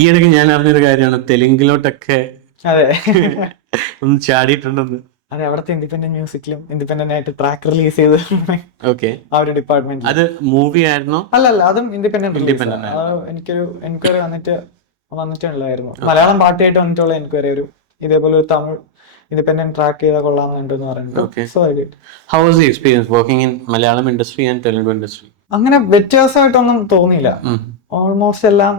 ഈ ഇടയ്ക്ക് ഞാൻ അറിഞ്ഞൊരു കാര്യമാണ്, തെലുങ്കിലോട്ടൊക്കെ അതെ ഒന്ന് ചാടിയിട്ടുണ്ടെന്ന്. അതെ, അവിടുത്തെ ഇൻഡിപെൻഡന്റ് മ്യൂസിക്കിലും ഇൻഡിപെൻഡന്റ് ആയിട്ട് ട്രാക്ക് റിലീസ് ചെയ്ത് ആ ഒരു ഡിപ്പാർട്ട്മെന്റ്. അത് മൂവി ആയിരുന്നോ? അല്ല, അതും ഇൻഡിപെൻഡന്റ്. എനിക്കൊരു എൻക്വയറി വന്നിട്ടുണ്ടായിരുന്നു, മലയാളം പാട്ടായിട്ട് വന്നിട്ടുള്ള എൻക്വയറി. ഒരു ഇതേപോലെ ഒരു തമിഴ് ഇൻഡിപെൻഡന്റ് ട്രാക്ക് ചെയ്താൽ കൊള്ളാമെന്നുണ്ടെന്ന് പറഞ്ഞിട്ട്. How was the experience working in Malayalam industry and Telugu industry? അങ്ങനെ വ്യത്യാസമായിട്ടൊന്നും തോന്നിയില്ല. ഓൾമോസ്റ്റ് എല്ലാം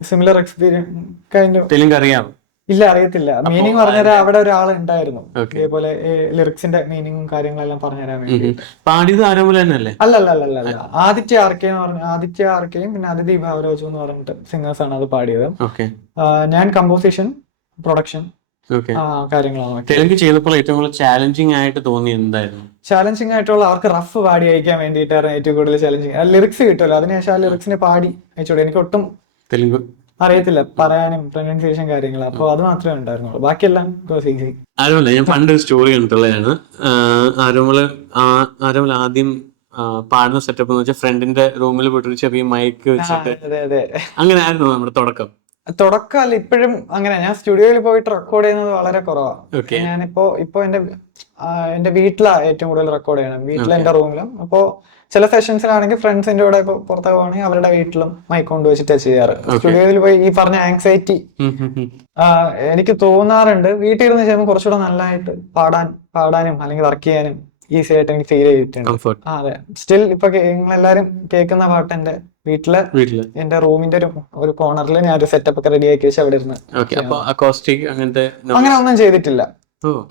സിമിലർ എക്സ്പീരിയൻസ്. തെലുങ്ക് അറിയാം? ഇല്ല, അറിയത്തില്ല. മീനിങ് പറഞ്ഞുതരാൻ അവിടെ ഒരാൾ ഉണ്ടായിരുന്നു, ഇതേപോലെ ലിറിക്സിന്റെ മീനിങ്ങും കാര്യങ്ങളെല്ലാം പറഞ്ഞുതരാൻ വേണ്ടി. പാടിയത് ആരോമൽ തന്നെയല്ലേ? അല്ല, ആദിത്യ ആർക്കെയും പിന്നെ അതിഥി ഭാവരാജു എന്ന് പറഞ്ഞിട്ട് സിംഗേഴ്സ് ആണ് അത് പാടിയത്. ഞാൻ കമ്പോസിഷൻ, പ്രൊഡക്ഷൻ കാര്യങ്ങളാണ്. തെലുങ്ക് ചെയ്തപ്പോൾ ഏറ്റവും കൂടുതൽ ചാലഞ്ചിങ് ആയിട്ട് തോന്നി എന്തായിരുന്നു? ചാലഞ്ചിങ് ആയിട്ടുള്ള അവർക്ക് റഫ് പാടി അയക്കാൻ വേണ്ടിയിട്ടായിരുന്നു ഏറ്റവും കൂടുതൽ ചാലഞ്ചിങ്. ലിറിക്സ് കിട്ടുമല്ലോ, അതിനുശേഷം ആ ലിറിക്സിനെ പാടി അയച്ചോളൂ. എനിക്ക് ഒട്ടും തെലുങ്ക് അറിയത്തില്ല, പറയാനും പ്രൊനൗൺസിയേഷൻ കാര്യങ്ങൾ. അപ്പോൾ അത് മാത്രമേ ഉണ്ടായിരുന്നുള്ളൂ, ബാക്കിയെല്ലാം ഈസി. ആരോമൽ, ഞാൻ പണ്ടൊരു സ്റ്റോറി കണ്ടിട്ടുള്ളതാണ്. ആരോമൽ ആദ്യം പാടുന്ന സെറ്റപ്പ് എന്ന് വെച്ചാൽ ഫ്രണ്ടിന്റെ റൂമിൽ പോയിട്ടൊരു ചെറിയ മൈക്ക് വെച്ചിട്ട്, അങ്ങനെ ആയിരുന്നു നമ്മുടെ തുടക്കം. തുടക്കമല്ല, ഇപ്പോഴും അങ്ങനെ. ഞാൻ സ്റ്റുഡിയോയിൽ പോയിട്ട് റെക്കോർഡ് ചെയ്യുന്നത് വളരെ കുറവാണ്. ഓക്കെ. ഇപ്പൊ എന്റെ വീട്ടിലാണ് ഏറ്റവും കൂടുതൽ റെക്കോർഡ് ചെയ്യണം, വീട്ടിലെ എന്റെ റൂമിലും. അപ്പോ ചില സെഷൻസിലാണെങ്കിൽ ഫ്രണ്ട്സിന്റെ കൂടെ ഇപ്പൊ പുറത്തൊക്കെ പോകണമെങ്കിൽ അവരുടെ വീട്ടിലും മൈക്ക് കൊണ്ട് വെച്ചിട്ടാണ് ചെയ്യാറ്. സ്റ്റുഡിയോയിൽ പോയി ഈ പറഞ്ഞ ആങ്സൈറ്റി എനിക്ക് തോന്നാറുണ്ട്. വീട്ടിൽ ഇരുന്ന് ചെയ്യുമ്പോൾ കുറച്ചുകൂടെ നല്ലതായിട്ട് പാടാനും അല്ലെങ്കിൽ വർക്ക് ചെയ്യാനും ഈസി ആയിട്ട് എനിക്ക് ഫീൽ ചെയ്തിട്ടുണ്ട്. അതെ, സ്റ്റിൽ ഇപ്പൊ നിങ്ങളെല്ലാരും കേൾക്കുന്ന പാട്ട് എന്റെ വീട്ടില് എന്റെ റൂമിന്റെ ഒരു കോർണറിൽ ഞാൻ ഒരു സെറ്റപ്പ് ഒക്കെ റെഡി ആക്കി വെച്ച് അവിടെ ഇരുന്ന് അങ്ങനെ ഒന്നും ചെയ്തിട്ടില്ല.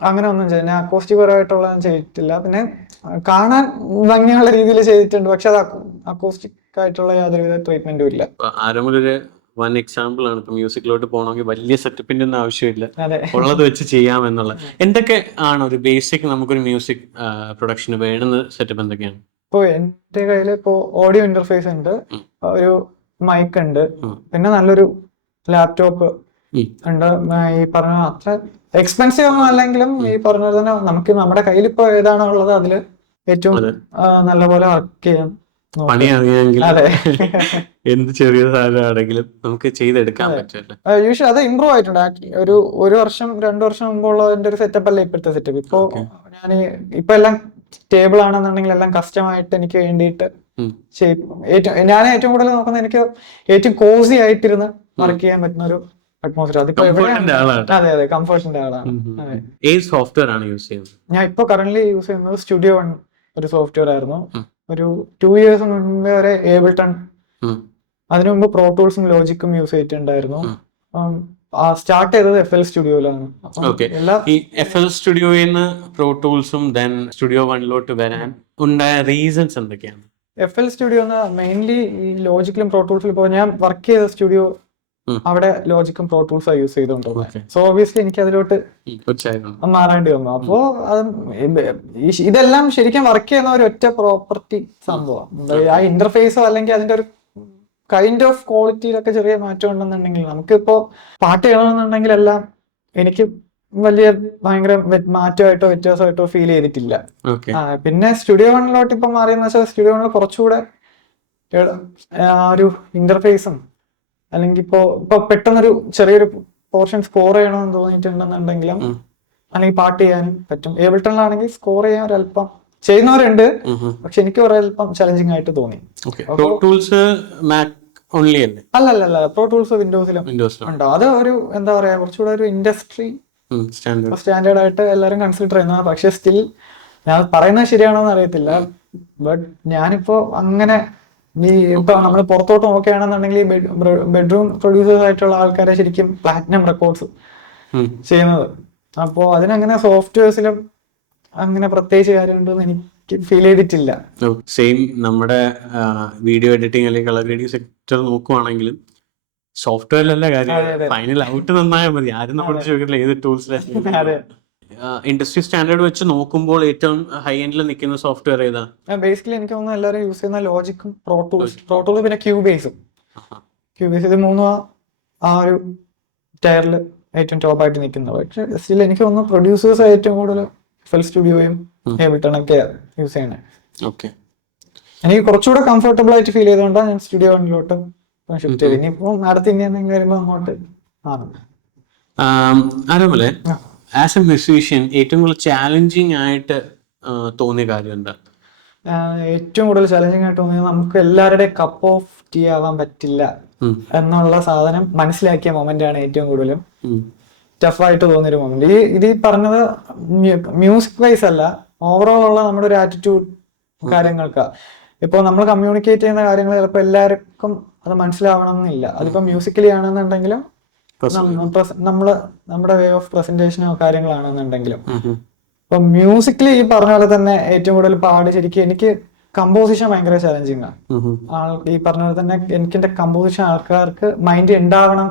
അങ്ങനെ ഒന്നും ഞാൻ അക്കോസ്റ്റിക് പരമായിട്ടുള്ള ചെയ്തിട്ടില്ല. പിന്നെ കാണാൻ ഭംഗിയുള്ള രീതിയിൽ ചെയ്തിട്ടുണ്ട്, പക്ഷെ അത് അക്കോസ്റ്റിക് ആയിട്ടുള്ള യാതൊരുവിധ ട്രീറ്റ്മെന്റും ഇല്ല. ആരെങ്കിലും വൺ എക്സാമ്പിൾ ആണ്. ഇപ്പൊ മ്യൂസിക്കിലോട്ട് പോകണമെങ്കിൽ വലിയ സെറ്റപ്പിന്റെ ഒന്നും ആവശ്യമില്ല, ഉള്ളത് വെച്ച് ചെയ്യാമെന്നുള്ള. എന്തൊക്കെ ആണ് ഒരു ബേസിക് നമുക്കൊരു മ്യൂസിക് പ്രൊഡക്ഷന് വേണ്ടുന്ന സെറ്റപ്പ് എന്തൊക്കെയാണ്? ഇപ്പൊ എന്റെ കയ്യിൽ ഇപ്പോ ഓഡിയോ ഇന്റർഫേസ് ഉണ്ട്, ഒരു മൈക്ക് ഉണ്ട്, പിന്നെ നല്ലൊരു ലാപ്ടോപ്പ് ഉണ്ട്. ഈ പറഞ്ഞ അത്ര എക്സ്പെൻസീവ് ഒന്നും അല്ലെങ്കിലും ഈ പറഞ്ഞ തന്നെ നമുക്ക് നമ്മുടെ കയ്യിൽ ഇപ്പൊ ഏതാണോ ഉള്ളത് അതില് ഏറ്റവും നല്ലപോലെ വർക്ക് ചെയ്യാം. പണി അറിയാമെങ്കിൽ എന്ത് ചെറിയ സാധനമാണെങ്കിലും നമുക്ക് ചെയ്തെടുക്കാൻ പറ്റില്ല. യൂഷ്വലി അത് ഇമ്പ്രൂവ് ആയിട്ടുണ്ട്. ഒരു വർഷം 2 വർഷം മുമ്പുള്ള എന്റെ ഒരു സെറ്റപ്പ് അല്ല ഇപ്പോഴത്തെ സെറ്റപ്പ്. ഇപ്പൊ ഇപ്പൊ എല്ലാം സ്റ്റേബിൾ ആണെന്നുണ്ടെങ്കിൽ എല്ലാം കസ്റ്റമായിട്ട് എനിക്ക് വേണ്ടിയിട്ട് ഞാൻ ഏറ്റവും കൂടുതൽ നോക്കുന്നത് എനിക്ക് ഏറ്റവും കോസി ആയിട്ടിരുന്ന് വർക്ക് ചെയ്യാൻ പറ്റുന്ന ഒരു അറ്റ്മോസ്ഫിയർ. അതിപ്പോ അതെ, കംഫർട്ടിന്റെ ആളാണ്. ഏത് സോഫ്റ്റ്വെയർ ആണ് യൂസ് ചെയ്യുന്നത്? ഞാൻ ഇപ്പൊ കറന്റ് യൂസ് ചെയ്യുന്നത് സ്റ്റുഡിയോ വൺ ഒരു സോഫ്റ്റ്വെയർ ആയിരുന്നു. ഒരു 2 years മുമ്പേ വരെ ഏബിൾട്ടൺ, അതിനു മുമ്പ് പ്രോ ടൂൾസും ലോജിക്കും യൂസ് ചെയ്തിട്ടുണ്ടായിരുന്നു. സ്റ്റാർട്ട് ചെയ്തത് FL സ്റ്റുഡിയോയിലാണ്. ഈ FL സ്റ്റുഡിയോയിൽ നിന്ന് പ്രോ ടൂൾസും ദെൻ സ്റ്റുഡിയോ വണ്ണിലോട്ട് വരാൻ ഉണ്ടായ റീസൺസ് എന്തൊക്കെയാണ്? FL സ്റ്റുഡിയോ മെയിൻലി ഈ ലോജിക്കിലും പ്രോ ടൂൾസിലും ഇപ്പോൾ ഞാൻ വർക്ക് ചെയ്ത സ്റ്റുഡിയോ അവിടെ ലോജിക്കും പ്രോ ടൂൾസാണ് യൂസ് ചെയ്തോണ്ടിരുന്നത്. സോ ഒബിയസ്ലി എനിക്ക് അതിലോട്ട് മാറേണ്ടി വന്നു. അപ്പോ ഇതെല്ലാം ശരിക്കും വർക്ക് ചെയ്യുന്ന ഒരു ഒറ്റ പ്രോപ്പർട്ടി സംഭവം. ആ ഇന്റർഫേസോ അല്ലെങ്കിൽ അതിന്റെ ഒരു കൈൻഡ് ഓഫ് ക്വാളിറ്റിയിലൊക്കെ ചെറിയ മാറ്റം ഉണ്ടെന്നുണ്ടെങ്കിൽ നമുക്കിപ്പോ പാട്ട് ചെയ്യണമെന്നുണ്ടെങ്കിൽ എല്ലാം എനിക്ക് വലിയ ഭയങ്കര മാറ്റമായിട്ടോ വ്യത്യാസമായിട്ടോ ഫീൽ ചെയ്തിട്ടില്ല. പിന്നെ സ്റ്റുഡിയോ വണ്ണിലോട്ട് ഇപ്പൊ മാറിയെന്ന് വെച്ചാൽ സ്റ്റുഡിയോ വണ്ണിൽ കുറച്ചുകൂടെ ഒരു ഇന്റർഫേസും അല്ലെങ്കിൽ ഇപ്പൊ പെട്ടെന്നൊരു ചെറിയൊരു പോർഷൻ സ്കോർ ചെയ്യണമെന്ന് തോന്നിയിട്ടുണ്ടെന്നുണ്ടെങ്കിലും അല്ലെങ്കിൽ പാട്ട് ചെയ്യാനും പറ്റും. ഏബിൾട്ടണിലാണെങ്കിൽ സ്കോർ ചെയ്യാൻ ഒരല്പം ചെയ്യുന്നവരുണ്ട്, പക്ഷെ എനിക്ക് ഒരല്പം ചലഞ്ചിങ് ആയിട്ട് തോന്നി. അല്ലല്ല, പ്രോ ടൂൾസ് വിൻഡോസിലും ഉണ്ടോ. അത് ഒരു എന്താ പറയാ കുറച്ചുകൂടെ ഒരു ഇൻഡസ്ട്രി സ്റ്റാൻഡേർഡ് ആയിട്ട് എല്ലാവരും കൺസിഡർ ചെയ്യുന്നതാണ്. പക്ഷെ സ്റ്റിൽ ഞാൻ പറയുന്നത് ശരിയാണോ എന്ന് അറിയത്തില്ല. ബട്ട് ഞാനിപ്പോ അങ്ങനെ ഇപ്പൊ നമ്മൾ പുറത്തോട്ട് നോക്കുകയാണെന്നുണ്ടെങ്കിൽ ബെഡ്റൂം പ്രൊഡ്യൂസേഴ്സ് ആയിട്ടുള്ള ആൾക്കാരെ ശരിക്കും പ്ലാറ്റിനം റെക്കോർഡ്സ് ചെയ്യുന്നത്. അപ്പോ അതിനങ്ങനെ സോഫ്റ്റ്വെയർസിലും അങ്ങനെ പ്രത്യേകിച്ച് കാര്യമുണ്ടെന്ന് എനിക്ക് ഫീൽ ചെയ്തിട്ടില്ല. സെയിം നമ്മുടെ വീഡിയോ എഡിറ്റിംഗ് അല്ലെങ്കിൽ കളർ ഗ്രേഡിംഗ് സെക്ടർ നോക്കുവാണെങ്കിലും സോഫ്റ്റ്വെയറിലല്ല കാര്യം, ഫൈനൽ ഔട്ട് നന്നായാൽ മതി. ആരും നമ്മൾ ചോദിക്കില്ല ഏത് ടൂൾസിലാണ്. ഇൻഡസ്ട്രി സ്റ്റാൻഡേർഡ് വെച്ച് നോക്കുമ്പോൾ ഏറ്റവും ഹൈ എൻഡിൽ നിൽക്കുന്ന സോഫ്റ്റ്വെയർ ഏതാ? ബേസിക്കലി എനിക്ക് തോന്നുന്നു എല്ലാവരും യൂസ് ചെയ്യുന്ന ലോജിക്കും പ്രോ ടൂൾസ് പിന്നെ ക്യൂബേസും ഇത് മൂന്നും ആ ഒരു ടയറിൽ ഏറ്റവും ടോപ്പായിട്ട് നിൽക്കുന്നത്. പക്ഷെ സ്റ്റിൽ എനിക്ക് തോന്നുന്നു പ്രൊഡ്യൂസേഴ്സ് ഏറ്റവും കൂടുതൽ FL സ്റ്റുഡിയോയും ഏബിൾട്ടണൊക്കെ യൂസ് ചെയ്യണേ. എനിക്ക് കുറച്ചുകൂടെ കംഫർട്ടബിൾ ആയിട്ട് ഫീൽ ചെയ്തുകൊണ്ടാണ് ഞാൻ സ്റ്റുഡിയോ വണ്ണിലോട്ട് ഷിഫ്റ്റ് ചെയ്തത്. ഇനിയിപ്പോ അടുത്ത് ഇനി എന്തെങ്കിലും വരുമ്പോൾ അങ്ങോട്ട് അതേപോലെ ആസ് എ മ്യൂസീഷ്യൻ ഏറ്റവും കൂടുതൽ ചാലഞ്ചിങ് ആയിട്ട് തോന്നിയ കാര്യം എന്താ? ഏറ്റവും കൂടുതൽ ചാലഞ്ചിങ് ആയിട്ട് തോന്നിയത് നമുക്ക് എല്ലാവരുടെയും കപ്പ് ഓഫ് ടീ ആവാൻ പറ്റില്ല എന്നുള്ള സാധനം മനസ്സിലാക്കിയ മൊമെന്റ് ആണ് ഏറ്റവും കൂടുതലും ടഫായിട്ട് തോന്നിയൊരു മൊമെന്റ്. ഇത് ഈ പറഞ്ഞത് മ്യൂസിക് വൈസ് അല്ല, ഓവറോൾ ഉള്ള നമ്മുടെ ഒരു ആറ്റിറ്റ്യൂഡ് കാര്യങ്ങൾക്ക്. ഇപ്പൊ നമ്മൾ കമ്മ്യൂണിക്കേറ്റ് ചെയ്യുന്ന കാര്യങ്ങൾ ചിലപ്പോൾ എല്ലാവർക്കും അത് മനസ്സിലാവണം എന്നില്ല. അതിപ്പോ മ്യൂസിക്കലി ആണെന്നുണ്ടെങ്കിലും നമ്മുടെ വേ ഓഫ് പ്രസന്റേഷനോ കാര്യങ്ങളാണെന്നുണ്ടെങ്കിലും. അപ്പൊ മ്യൂസിക്കലി ഈ പറഞ്ഞ പോലെ തന്നെ ഏറ്റവും കൂടുതൽ പാട് ശരിക്കും എനിക്ക് കമ്പോസിഷൻ ഭയങ്കര ചലഞ്ചിങ് ആണ്. ഈ പറഞ്ഞ പോലെ തന്നെ എനിക്ക് എന്റെ കമ്പോസിഷൻ ആൾക്കാർക്ക് മൈൻഡ് ഉണ്ടാവണം,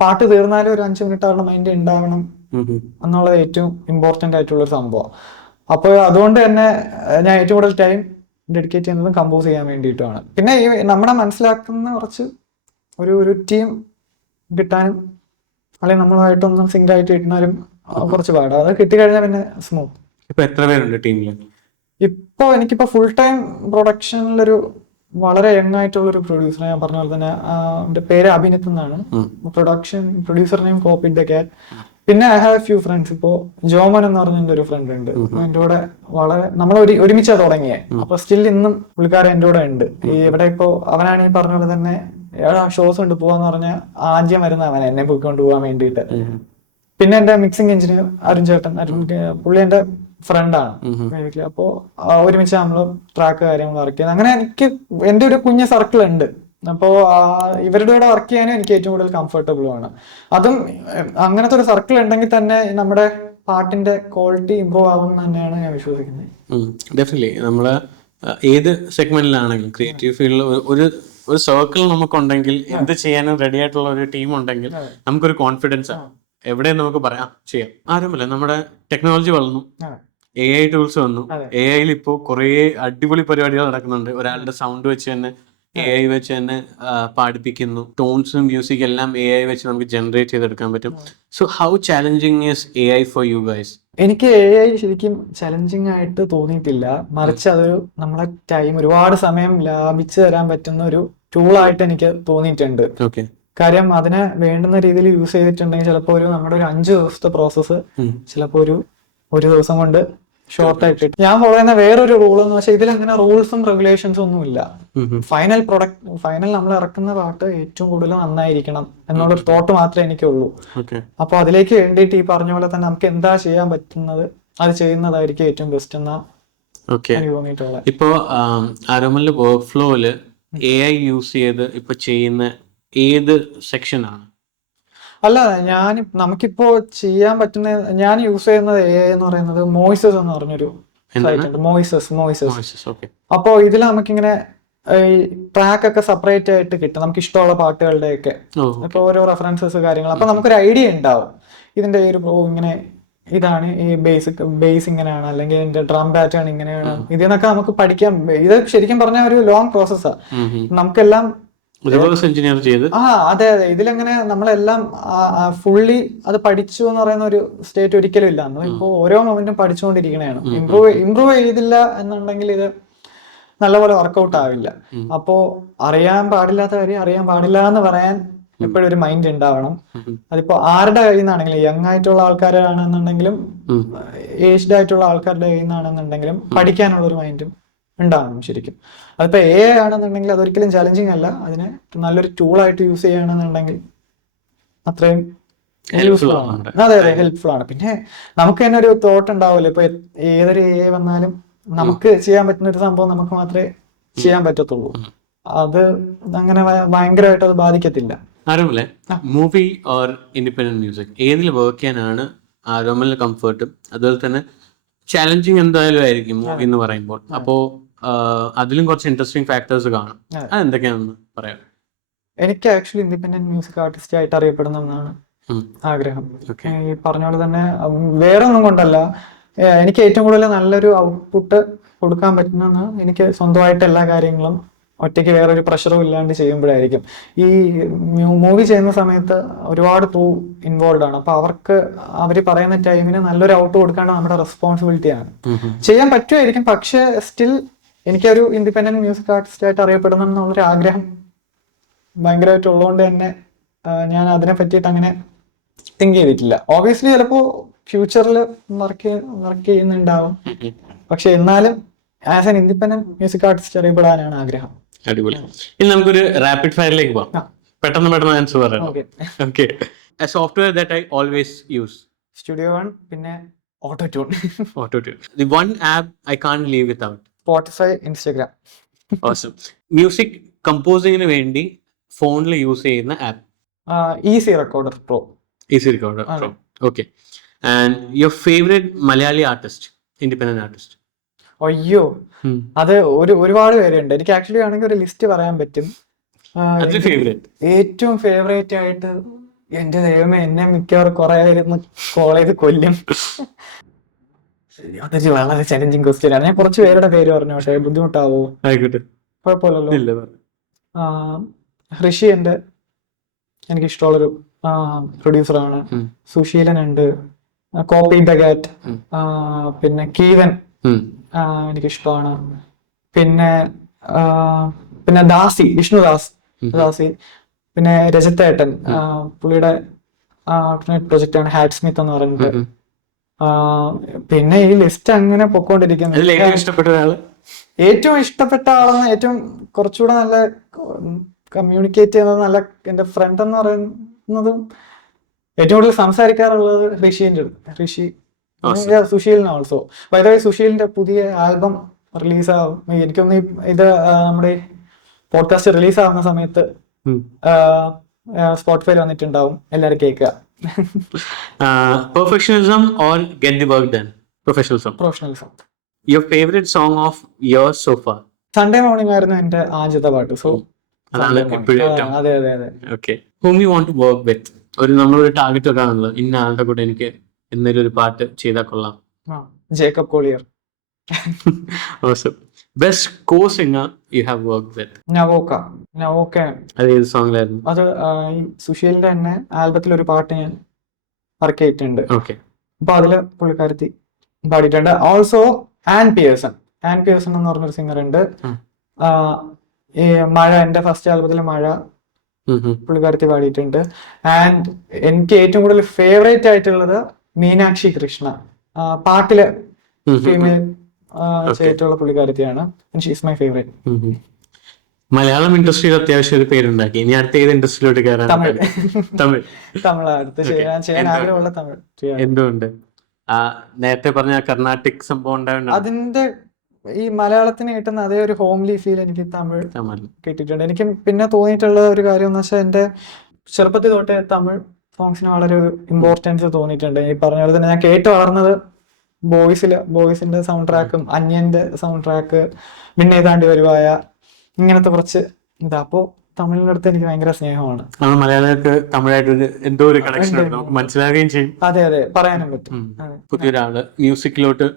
പാട്ട് തീർന്നാലും ഒരു 5 മിനിറ്റ് അവരുടെ മൈൻഡ് ഉണ്ടാവണം എന്നുള്ളത് ഏറ്റവും ഇമ്പോർട്ടന്റ് ആയിട്ടുള്ള ഒരു സംഭവം. അപ്പോൾ അതുകൊണ്ട് തന്നെ ഞാൻ ഏറ്റവും കൂടുതൽ ടൈം ഡെഡിക്കേറ്റ് ചെയ്യുന്നത് കമ്പോസ് ചെയ്യാൻ വേണ്ടിയിട്ടാണ്. പിന്നെ ഈ നമ്മളെ മനസ്സിലാക്കുന്ന കുറച്ച് ഒരു ടീം കിട്ടാനും അല്ലെങ്കിൽ നമ്മളുമായിട്ടൊന്നും സിങ്ക് ആയിട്ട് കിട്ടുന്നാലും കുറച്ച് പാടാ. അത് കിട്ടിക്കഴിഞ്ഞാൽ പിന്നെ സ്മൂത്ത്. ഇപ്പൊ എത്ര പേരുണ്ട് ടീമിൽ? ഇപ്പൊ എനിക്കിപ്പോ ഫുൾ ടൈം പ്രൊഡക്ഷനിലൊരു വളരെ യങ് ആയിട്ടുള്ള ഒരു പ്രൊഡ്യൂസർ. ഞാൻ പറഞ്ഞ പോലെ തന്നെ എന്റെ പേര് അഭിനത്ത് എന്നാണ്. Producer name copy the cat. പിന്നെ ഐ ഹാവ് ഫ്യൂ ഫ്രണ്ട്സ്. ഇപ്പോ ജോമൻ എന്ന് പറഞ്ഞ എന്റെ ഒരു ഫ്രണ്ട് ഉണ്ട്. എന്റെ കൂടെ വളരെ നമ്മൾ ഒരുമിച്ചാ തുടങ്ങിയേ. അപ്പൊ സ്റ്റിൽ ഇന്നും പുള്ളിക്കാരൻ എന്റെ കൂടെ ഉണ്ട്. ഈ ഇവിടെ ഇപ്പോ അവനാണ് ഈ പറഞ്ഞ പോലെ തന്നെ ഷോസ് ഉണ്ട് പോവാന്ന് പറഞ്ഞാൽ ആദ്യം വരുന്ന അവൻ എന്നെ പോയിക്കൊണ്ട് പോകാൻ വേണ്ടിയിട്ട്. പിന്നെ എന്റെ മിക്സിംഗ് എഞ്ചിനീയർ അരുൺ ചേട്ടൻ, പുള്ളി എന്റെ ഫ്രണ്ടാണ്. അപ്പോ ഒരുമിച്ച് നമ്മള് ട്രാക്ക് കാര്യങ്ങൾ വർക്ക് ചെയ്യുന്നത്. അങ്ങനെ എനിക്ക് എന്റെ ഒരു കുഞ്ഞ് സർക്കിൾ ഉണ്ട്. അപ്പോ ഇവരുടെ കൂടെ വർക്ക് ചെയ്യാനും എനിക്ക് ഏറ്റവും കൂടുതൽ കംഫർട്ടബിൾ ആണ്. അതും അങ്ങനത്തെ ഒരു സർക്കിൾ ഉണ്ടെങ്കിൽ തന്നെ നമ്മുടെ പാട്ടിന്റെ ക്വാളിറ്റി ഇമ്പ്രൂവ് ആവും തന്നെയാണ് ഞാൻ വിശ്വസിക്കുന്നത്. ഡെഫിനറ്റ്ലി നമ്മള് ഏത് സെഗ്മെന്റിലാണെങ്കിലും ക്രിയേറ്റീവ് ഫീൽഡിൽ ഒരു സർക്കിൾ നമുക്കുണ്ടെങ്കിൽ എന്ത് ചെയ്യാനും റെഡി ആയിട്ടുള്ള ഒരു ടീം ഉണ്ടെങ്കിൽ നമുക്കൊരു കോൺഫിഡൻസ് ആണ്. എവിടെയും നമുക്ക് പറയാം ചെയ്യാം. ആരുമില്ല, നമ്മുടെ ടെക്നോളജി വളർന്നു, AI ടൂൾസ് വന്നു. AI ഇപ്പോൾ കുറേ അടിപൊളി പരിപാടികൾ നടക്കുന്നുണ്ട്. ഒരാളുടെ സൗണ്ട് വെച്ച് തന്നെ AI വെച്ച് തന്നെ പാടിപ്പിക്കുന്നു. ടോൺസും മ്യൂസിക് എല്ലാം AI വെച്ച് നമുക്ക് ജനറേറ്റ് ചെയ്തെടുക്കാൻ പറ്റും. So how challenging is AI for you guys? എനിക്ക് AI ശരിക്കും ചലഞ്ചിങ് ആയിട്ട് തോന്നിയിട്ടില്ല. മറിച്ച് അതൊരു നമ്മളെ ടൈം ഒരുപാട് സമയം ലാഭിച്ചു തരാൻ പറ്റുന്ന ഒരു ടൂളായിട്ട് എനിക്ക് തോന്നിയിട്ടുണ്ട്. ഓക്കെ. കാര്യം അതിനെ വേണ്ടുന്ന രീതിയിൽ യൂസ് ചെയ്തിട്ടുണ്ടെങ്കിൽ ചിലപ്പോൾ നമ്മുടെ ഒരു 5 ദിവസത്തെ പ്രോസസ്സ് ചിലപ്പോൾ ഒരു ദിവസം കൊണ്ട് ഷോർട്ട് ആയിട്ട്. ഞാൻ ഫോളോ ചെയ്യുന്ന വേറൊരു റൂൾ എന്ന് വെച്ചാൽ ഇതിലങ്ങനെ റൂൾസും റെഗുലേഷൻസും ഒന്നും ഇല്ല. ഫൈനൽ നമ്മൾ ഇറക്കുന്ന പാട്ട് ഏറ്റവും കൂടുതൽ നന്നായിരിക്കണം എന്നുള്ളൊരു തോട്ട് മാത്രമേ എനിക്കുള്ളൂ. അപ്പൊ അതിലേക്ക് വേണ്ടിയിട്ട് ഈ പറഞ്ഞ പോലെ തന്നെ നമുക്ക് എന്താ ചെയ്യാൻ പറ്റുന്നത് അത് ചെയ്യുന്നതായിരിക്കും ഏറ്റവും ബെസ്റ്റ് എന്നാ എനിക്ക് തോന്നിയിട്ടുള്ളത്. ഇപ്പോ ആരോമലിന്റെ വർക്ക് ഫ്ലോയില് AI യൂസ് ചെയ്ത് ഇപ്പൊ ചെയ്യുന്ന ഏത് സെക്ഷനാണ്? അല്ല, നമുക്കിപ്പോ ചെയ്യാൻ പറ്റുന്ന ഞാൻ യൂസ് ചെയ്യുന്നത് AI എന്ന് പറയുന്നത് മോയിസസ് എന്ന് പറഞ്ഞൊരു സൈറ്റ് ഉണ്ട്. മോയിസസ്. അപ്പോ ഇതിൽ നമുക്കിങ്ങനെ ഈ ട്രാക്ക് ഒക്കെ സെപ്പറേറ്റ് ആയിട്ട് കിട്ടും. നമുക്ക് ഇഷ്ടമുള്ള പാട്ടുകളുടെ ഒക്കെ ഇപ്പൊ ഓരോ റെഫറൻസസ് കാര്യങ്ങൾ. അപ്പൊ നമുക്കൊരു ഐഡിയ ഉണ്ടാവും ഇതിന്റെ ഒരു ഇങ്ങനെ ഇതാണ് ഈ ബേസ് ഇങ്ങനെയാണ്, അല്ലെങ്കിൽ ഇതിന്റെ ഡ്രം പാറ്റേൺ ഇങ്ങനെയാണ്. ഇതിനൊക്കെ നമുക്ക് പഠിക്കാൻ. ഇത് ശരിക്കും പറഞ്ഞാൽ ഒരു ലോങ് പ്രോസസ്സാണ്. നമുക്കെല്ലാം അതെ. ഇതിലെങ്ങനെ നമ്മളെല്ലാം ഫുള്ളി അത് പഠിച്ചു എന്ന് പറയുന്ന ഒരു സ്റ്റേറ്റ് ഒരിക്കലും ഇല്ല. ഇപ്പോ ഓരോ മൊമെന്റും പഠിച്ചുകൊണ്ടിരിക്കണതാണ്. ഇമ്പ്രൂവ് ചെയ്തില്ല എന്നുണ്ടെങ്കിൽ ഇത് നല്ലപോലെ വർക്കൗട്ട് ആവില്ല. അപ്പോ അറിയാൻ പാടില്ലാത്ത കാര്യം അറിയാൻ പാടില്ല എന്ന് പറയാൻ എപ്പോഴും ഒരു മൈൻഡ് ഉണ്ടാവണം. അതിപ്പോ ആരുടെ കയ്യിൽ നിന്നാണെങ്കിലും, യങ് ആയിട്ടുള്ള ആൾക്കാരാണെന്നുണ്ടെങ്കിലും ഏജ്ഡ് ആയിട്ടുള്ള ആൾക്കാരുടെ കയ്യിൽ നിന്നാണെന്നുണ്ടെങ്കിലും പഠിക്കാനുള്ള ഒരു മൈൻഡും ഉണ്ടാവണം ശരിക്കും. അതിപ്പോ AI ആണെന്നുണ്ടെങ്കിൽ അതൊരിക്കലും ചാലഞ്ചിങ് അല്ല. അതിനെ നല്ലൊരു ടൂളായിട്ട് യൂസ് ചെയ്യുകയാണെന്നുണ്ടെങ്കിൽ അത്രയും യൂസ്ഫുൾ ആണ്. അതെ, ഹെൽപ്ഫുൾ ആണ്. പിന്നെ നമുക്ക് തന്നെ ഒരു തോട്ട് ഉണ്ടാവുമല്ലോ. ഇപ്പൊ ഏതൊരു AI വന്നാലും നമുക്ക് ചെയ്യാൻ പറ്റുന്ന ഒരു സംഭവം നമുക്ക് മാത്രമേ ചെയ്യാൻ പറ്റത്തുള്ളൂ. അത് അങ്ങനെ ഭയങ്കരമായിട്ട് അത് ബാധിക്കത്തില്ല. ആരോമലെ, മൂവി ഓർ ഇൻഡിപെൻഡന്റ് മ്യൂസിക് ഏതിൽ വർക്ക് ചെയ്യാനാണ് ആരോമലിന് കംഫർട്ടും അതുപോലെ തന്നെ ചാലഞ്ചിങ് എന്തായാലും ആയിരിക്കും മൂവി എന്ന് പറയുമ്പോൾ? അപ്പോ അതിലും കുറച്ച് ഇൻട്രസ്റ്റിംഗ് ഫാക്ടേഴ്സ് കാണും. അതെന്തൊക്കെയാണെന്ന് പറയാം. എനിക്ക് ആക്ച്വലി ഇൻഡിപെൻഡന്റ് മ്യൂസിക് ആർട്ടിസ്റ്റ് ആയിട്ട് അറിയപ്പെടുന്നതാണ് ആഗ്രഹം. ഈ പറഞ്ഞ പോലെ തന്നെ വേറെ ഒന്നും കൊണ്ടല്ല, എനിക്ക് ഏറ്റവും കൂടുതൽ നല്ലൊരു ഔട്ട്പുട്ട് കൊടുക്കാൻ പറ്റുന്ന എനിക്ക് സ്വന്തമായിട്ട് എല്ലാ കാര്യങ്ങളും ഒറ്റയ്ക്ക് വേറൊരു പ്രഷറും ഇല്ലാണ്ട് ചെയ്യുമ്പോഴായിരിക്കും. ഈ മൂവി ചെയ്യുന്ന സമയത്ത് ഒരുപാട് ഇൻവോൾവ് ആണ്. അപ്പൊ അവർ പറയുന്ന ടൈമിന് നല്ലൊരു ഔട്ട് കൊടുക്കേണ്ട നമ്മുടെ റെസ്പോൺസിബിലിറ്റിയാണ്. ചെയ്യാൻ പറ്റുമായിരിക്കും, പക്ഷെ സ്റ്റിൽ എനിക്കൊരു ഇൻഡിപെൻഡന്റ് മ്യൂസിക് ആർട്ടിസ്റ്റ് ആയിട്ട് അറിയപ്പെടണം എന്നുള്ളൊരു ആഗ്രഹം ഭയങ്കരമായിട്ട് ഉള്ളതുകൊണ്ട് തന്നെ ഞാൻ അതിനെ പറ്റിയിട്ട് അങ്ങനെ തിങ്ക് ചെയ്തിട്ടില്ല. ഓബിയസ്ലി ചിലപ്പോ ഫ്യൂച്ചറിൽ വർക്ക് ചെയ്യുന്നുണ്ടാവും, പക്ഷെ എന്നാലും as an independent music artist അറിയപ്പെടാനാണ് ആഗ്രഹം. അടിപൊളി. ഇനി നമുക്കൊരു റാപ്പിഡ് ഫയറിലേക്ക് പോകാം. പെട്ടെന്ന് ആൻസർ പറയാം. Okay. A software that I always use. Studio One, പിന്നെ Auto-Tune. The one app I can't live without. Spotify, Instagram. Awesome. Music കമ്പോസിങ്ങിന് വേണ്ടി ഫോണിൽ യൂസ് ചെയ്യുന്ന app? Easy Recorder Pro. Okay. And your favorite Malayali artist, independent artist? അയ്യോ, അത് ഒരുപാട് പേരുണ്ട്. എനിക്ക് ആക്ച്വലി ആണെങ്കിൽ ഒരു ലിസ്റ്റ് പറയാൻ പറ്റും. ഏറ്റവും ഫേവറേറ്റ് ആയിട്ട് എന്റെ ദൈവമേ, എന്നെ മിക്കവാറും കുറെ പേര് കോളേജ് കൊല്ലും. അതൊരു വളരെ ചലഞ്ചിങ് ക്വസ്റ്റ്യൻ ആണ്. ഞാൻ കുറച്ച് പേരുടെ പേര് പറഞ്ഞു, പക്ഷെ ബുദ്ധിമുട്ടാവോ? കുഴപ്പമില്ലല്ലോ. ഋഷി ഉണ്ട്, എനിക്ക് ഇഷ്ടമുള്ളൊരു പ്രൊഡ്യൂസറാണ്. സുശീലൻ ഉണ്ട്, കോപ്പി ദ കാറ്റ്, പിന്നെ കീവൻ എനിക്കിഷ്ടമാണ്. പിന്നെ പിന്നെ ദാസി, ദാസി, പിന്നെ രജത്തേട്ടൻ, പുള്ളിയുടെ പ്രൊജക്റ്റ് ആണ് ഹാറ്റ് സ്മിത്ത് എന്ന് പറഞ്ഞിട്ട്. പിന്നെ ഈ ലിസ്റ്റ് അങ്ങനെ പൊക്കോണ്ടിരിക്കുന്നു. ഏറ്റവും ഇഷ്ടപ്പെട്ട ആളെന്ന്, ഏറ്റവും കുറച്ചുകൂടെ നല്ല കമ്മ്യൂണിക്കേറ്റ് ചെയ്യുന്നത്, നല്ല എന്റെ ഫ്രണ്ട് എന്ന് പറയുന്നതും ഏറ്റവും കൂടുതൽ സംസാരിക്കാറുള്ളത് ഋഷി, സുശീലിന് ഓൾസോ. ബൈ ദ വേ, സുശീലിന്റെ പുതിയ ആൽബം റിലീസാവും. എനിക്കൊന്ന് ഇത് നമ്മുടെ പോഡ്കാസ്റ്റ് റിലീസാവുന്ന സമയത്ത് സ്പോട്ടിഫൈയിൽ വന്നിട്ടുണ്ടാവും, എല്ലാവരും കേൾക്കുക. Perfectionism or get the work done? Professionalism. Your favorite song of yours so far? Sunday morning ആയിരുന്നു എന്റെ ആദ്യത്തെ പാട്ട്. സോ അതെ. Okay. Whom you want to work with? നമ്മളൊരു ടാർഗറ്റ് വെക്കാണല്ലോ, ഇന്ന ആളുടെ കൂടെ എനിക്ക് എന്തെങ്കിലും ഒരു പാട്ട് ചെയ്താൽ കൊള്ളാം. Jacob Collier. Awesome. Best co-singer you have worked with? നവോക്ക. അത് ഏത് സോങ്ങിലായിരുന്നു? അത് സുശീലിന്റെ തന്നെ ആൽബത്തിൽ ഒരു പാട്ട് ഞാൻ വർക്ക് ചെയ്തിട്ടുണ്ട്. Okay. അപ്പൊ അതില് പുള്ളിക്കാരത്തി പാടിയിട്ടുണ്ട്. ഓൾസോ ആൻ പിയേഴ്സൺ എന്ന് പറഞ്ഞൊരു സിംഗർ ഉണ്ട്. ഈ മഴ, എന്റെ ഫസ്റ്റ് ആൽബത്തിലെ മഴ പുള്ളിക്കാരത്തി പാടിയിട്ടുണ്ട്. ആൻഡ് എനിക്ക് ഏറ്റവും കൂടുതൽ ഫേവറേറ്റ് ആയിട്ടുള്ളത് മീനാക്ഷി കൃഷ്ണ, പാട്ടില് ഫീമെയിൽ ചെയ്തിട്ടുള്ള പുള്ളിക്കാരത്തിയാണ്. She's my favourite. മലയാളം ഇൻഡസ്ട്രിയിൽ അത്യാവശ്യം ഒരു പേരുണ്ടാക്കി. ഇനി അടുത്ത ഏത് ഇൻഡസ്ട്രിയിലോട്ട് കയറാൻ? തമിഴ് അടുത്ത് ചെയ്യാൻ ആഗ്രഹമുള്ള തമിഴ്. എന്തുകൊണ്ട്? നേരത്തെ പറഞ്ഞ കർണാട്ടിക് സംഭവം ഉണ്ടാവുന്നുണ്ട്. അതിന്റെ ഈ മലയാളത്തിന് കിട്ടുന്ന അതേ ഒരു ഹോംലി ഫീൽ എനിക്ക് തമിഴ് കിട്ടിയിട്ടുണ്ട്. എനിക്ക് പിന്നെ തോന്നിയിട്ടുള്ള ഒരു കാര്യം എന്ന് വെച്ചാൽ, എന്റെ ചെറുപ്പത്തിൽ തൊട്ടേ തമിഴ് സോങ്സിന് വളരെ ഒരു ഇമ്പോർട്ടൻസ് തോന്നിയിട്ടുണ്ട്. ഈ പറഞ്ഞ പോലെ തന്നെ ഞാൻ കേട്ട് വളർന്നത് ബോയ്സിന്റെ സൗണ്ട് ട്രാക്കും, അന്യന്റെ സൗണ്ട് ട്രാക്ക്, പിന്നെ ഏതാണ്ട് വരുവായ, ഇങ്ങനത്തെ കുറച്ച് അപ്പോ തമിഴിന്റെ അടുത്ത് എനിക്ക് ഭയങ്കര സ്നേഹമാണ്. മലയാളികൾക്ക് തമിഴായിട്ട് എന്തോ ഒരു കണക്ഷൻ മനസ്സിലാവുകയും ചെയ്യും. അതെ, പറയാനും പറ്റും. പുതിയൊരാള് മ്യൂസിക്കിലോട്ട്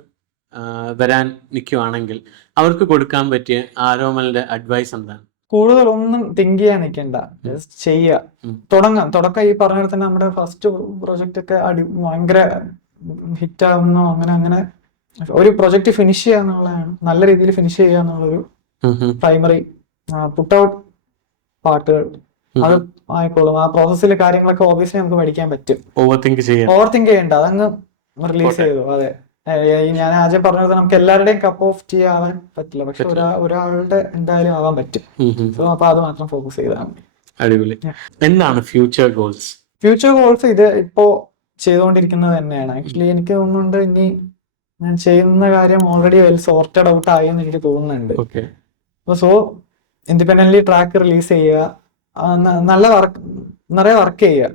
വരാൻ നിൽക്കുവാണെങ്കിൽ അവർക്ക് കൊടുക്കാൻ പറ്റിയ ആരോമലിന്റെ അഡ്വൈസ് എന്താണ്? കൂടുതൽ ഒന്നും തിങ്ക് ചെയ്യാൻ നിൽക്കണ്ട, ജസ്റ്റ് ചെയ്യുക, തുടക്കം ഈ പറഞ്ഞ പോലെ തന്നെ നമ്മുടെ ഫസ്റ്റ് പ്രൊജക്റ്റ് ഒക്കെ ഭയങ്കര ഹിറ്റ് ആവുന്നു, അങ്ങനെ ഒരു പ്രൊജക്ട് ഫിനിഷ് ചെയ്യുക എന്നുള്ളതാണ്, നല്ല രീതിയിൽ ഫിനിഷ് ചെയ്യുക എന്നുള്ളൊരു പ്രൈമറി പുട്ട് ഔട്ട് പാട്ടുകൾ അത് ആയിക്കോളും. ആ പ്രോസസ്സിൽ കാര്യങ്ങളൊക്കെ ഒബ്വിയസ്ലി നമുക്ക് പഠിക്കാൻ പറ്റും. ഓവർ തിങ്ക് ചെയ്യണ്ട, അതങ്ങ് റിലീസ് ചെയ്തു. അതെ, ഞാൻ ആദ്യം പറഞ്ഞത് നമുക്ക് എല്ലാവരുടെയും കപ്പ് ഓഫ് ടീ ആവാൻ പറ്റില്ല, പക്ഷെ ഒരാളുടെ എന്തായാലും ആവാൻ പറ്റും. സോ അപ്പൊ അത് മാത്രം ഫോക്കസ് ചെയ്താൽ മതി. അടിപൊളി. എന്താണ് ഫ്യൂച്ചർ ഗോൾസ്? ഇത് ഇപ്പോ ചെയ്തുകൊണ്ടിരിക്കുന്നത് തന്നെയാണ്. ആക്ച്വലി എനിക്ക് തോന്നുന്നുണ്ട് ഇനി ഞാൻ ചെയ്യുന്ന കാര്യം ഓൾറെഡി വെൽ സോർട്ടഡ് ഔട്ട് ആയി എന്ന് എനിക്ക് തോന്നുന്നുണ്ട്. സോ ഇൻഡിപെൻഡന്റ്ലി ട്രാക്ക് റിലീസ് ചെയ്യുക, നല്ല നിറയെ വർക്ക് ചെയ്യുക.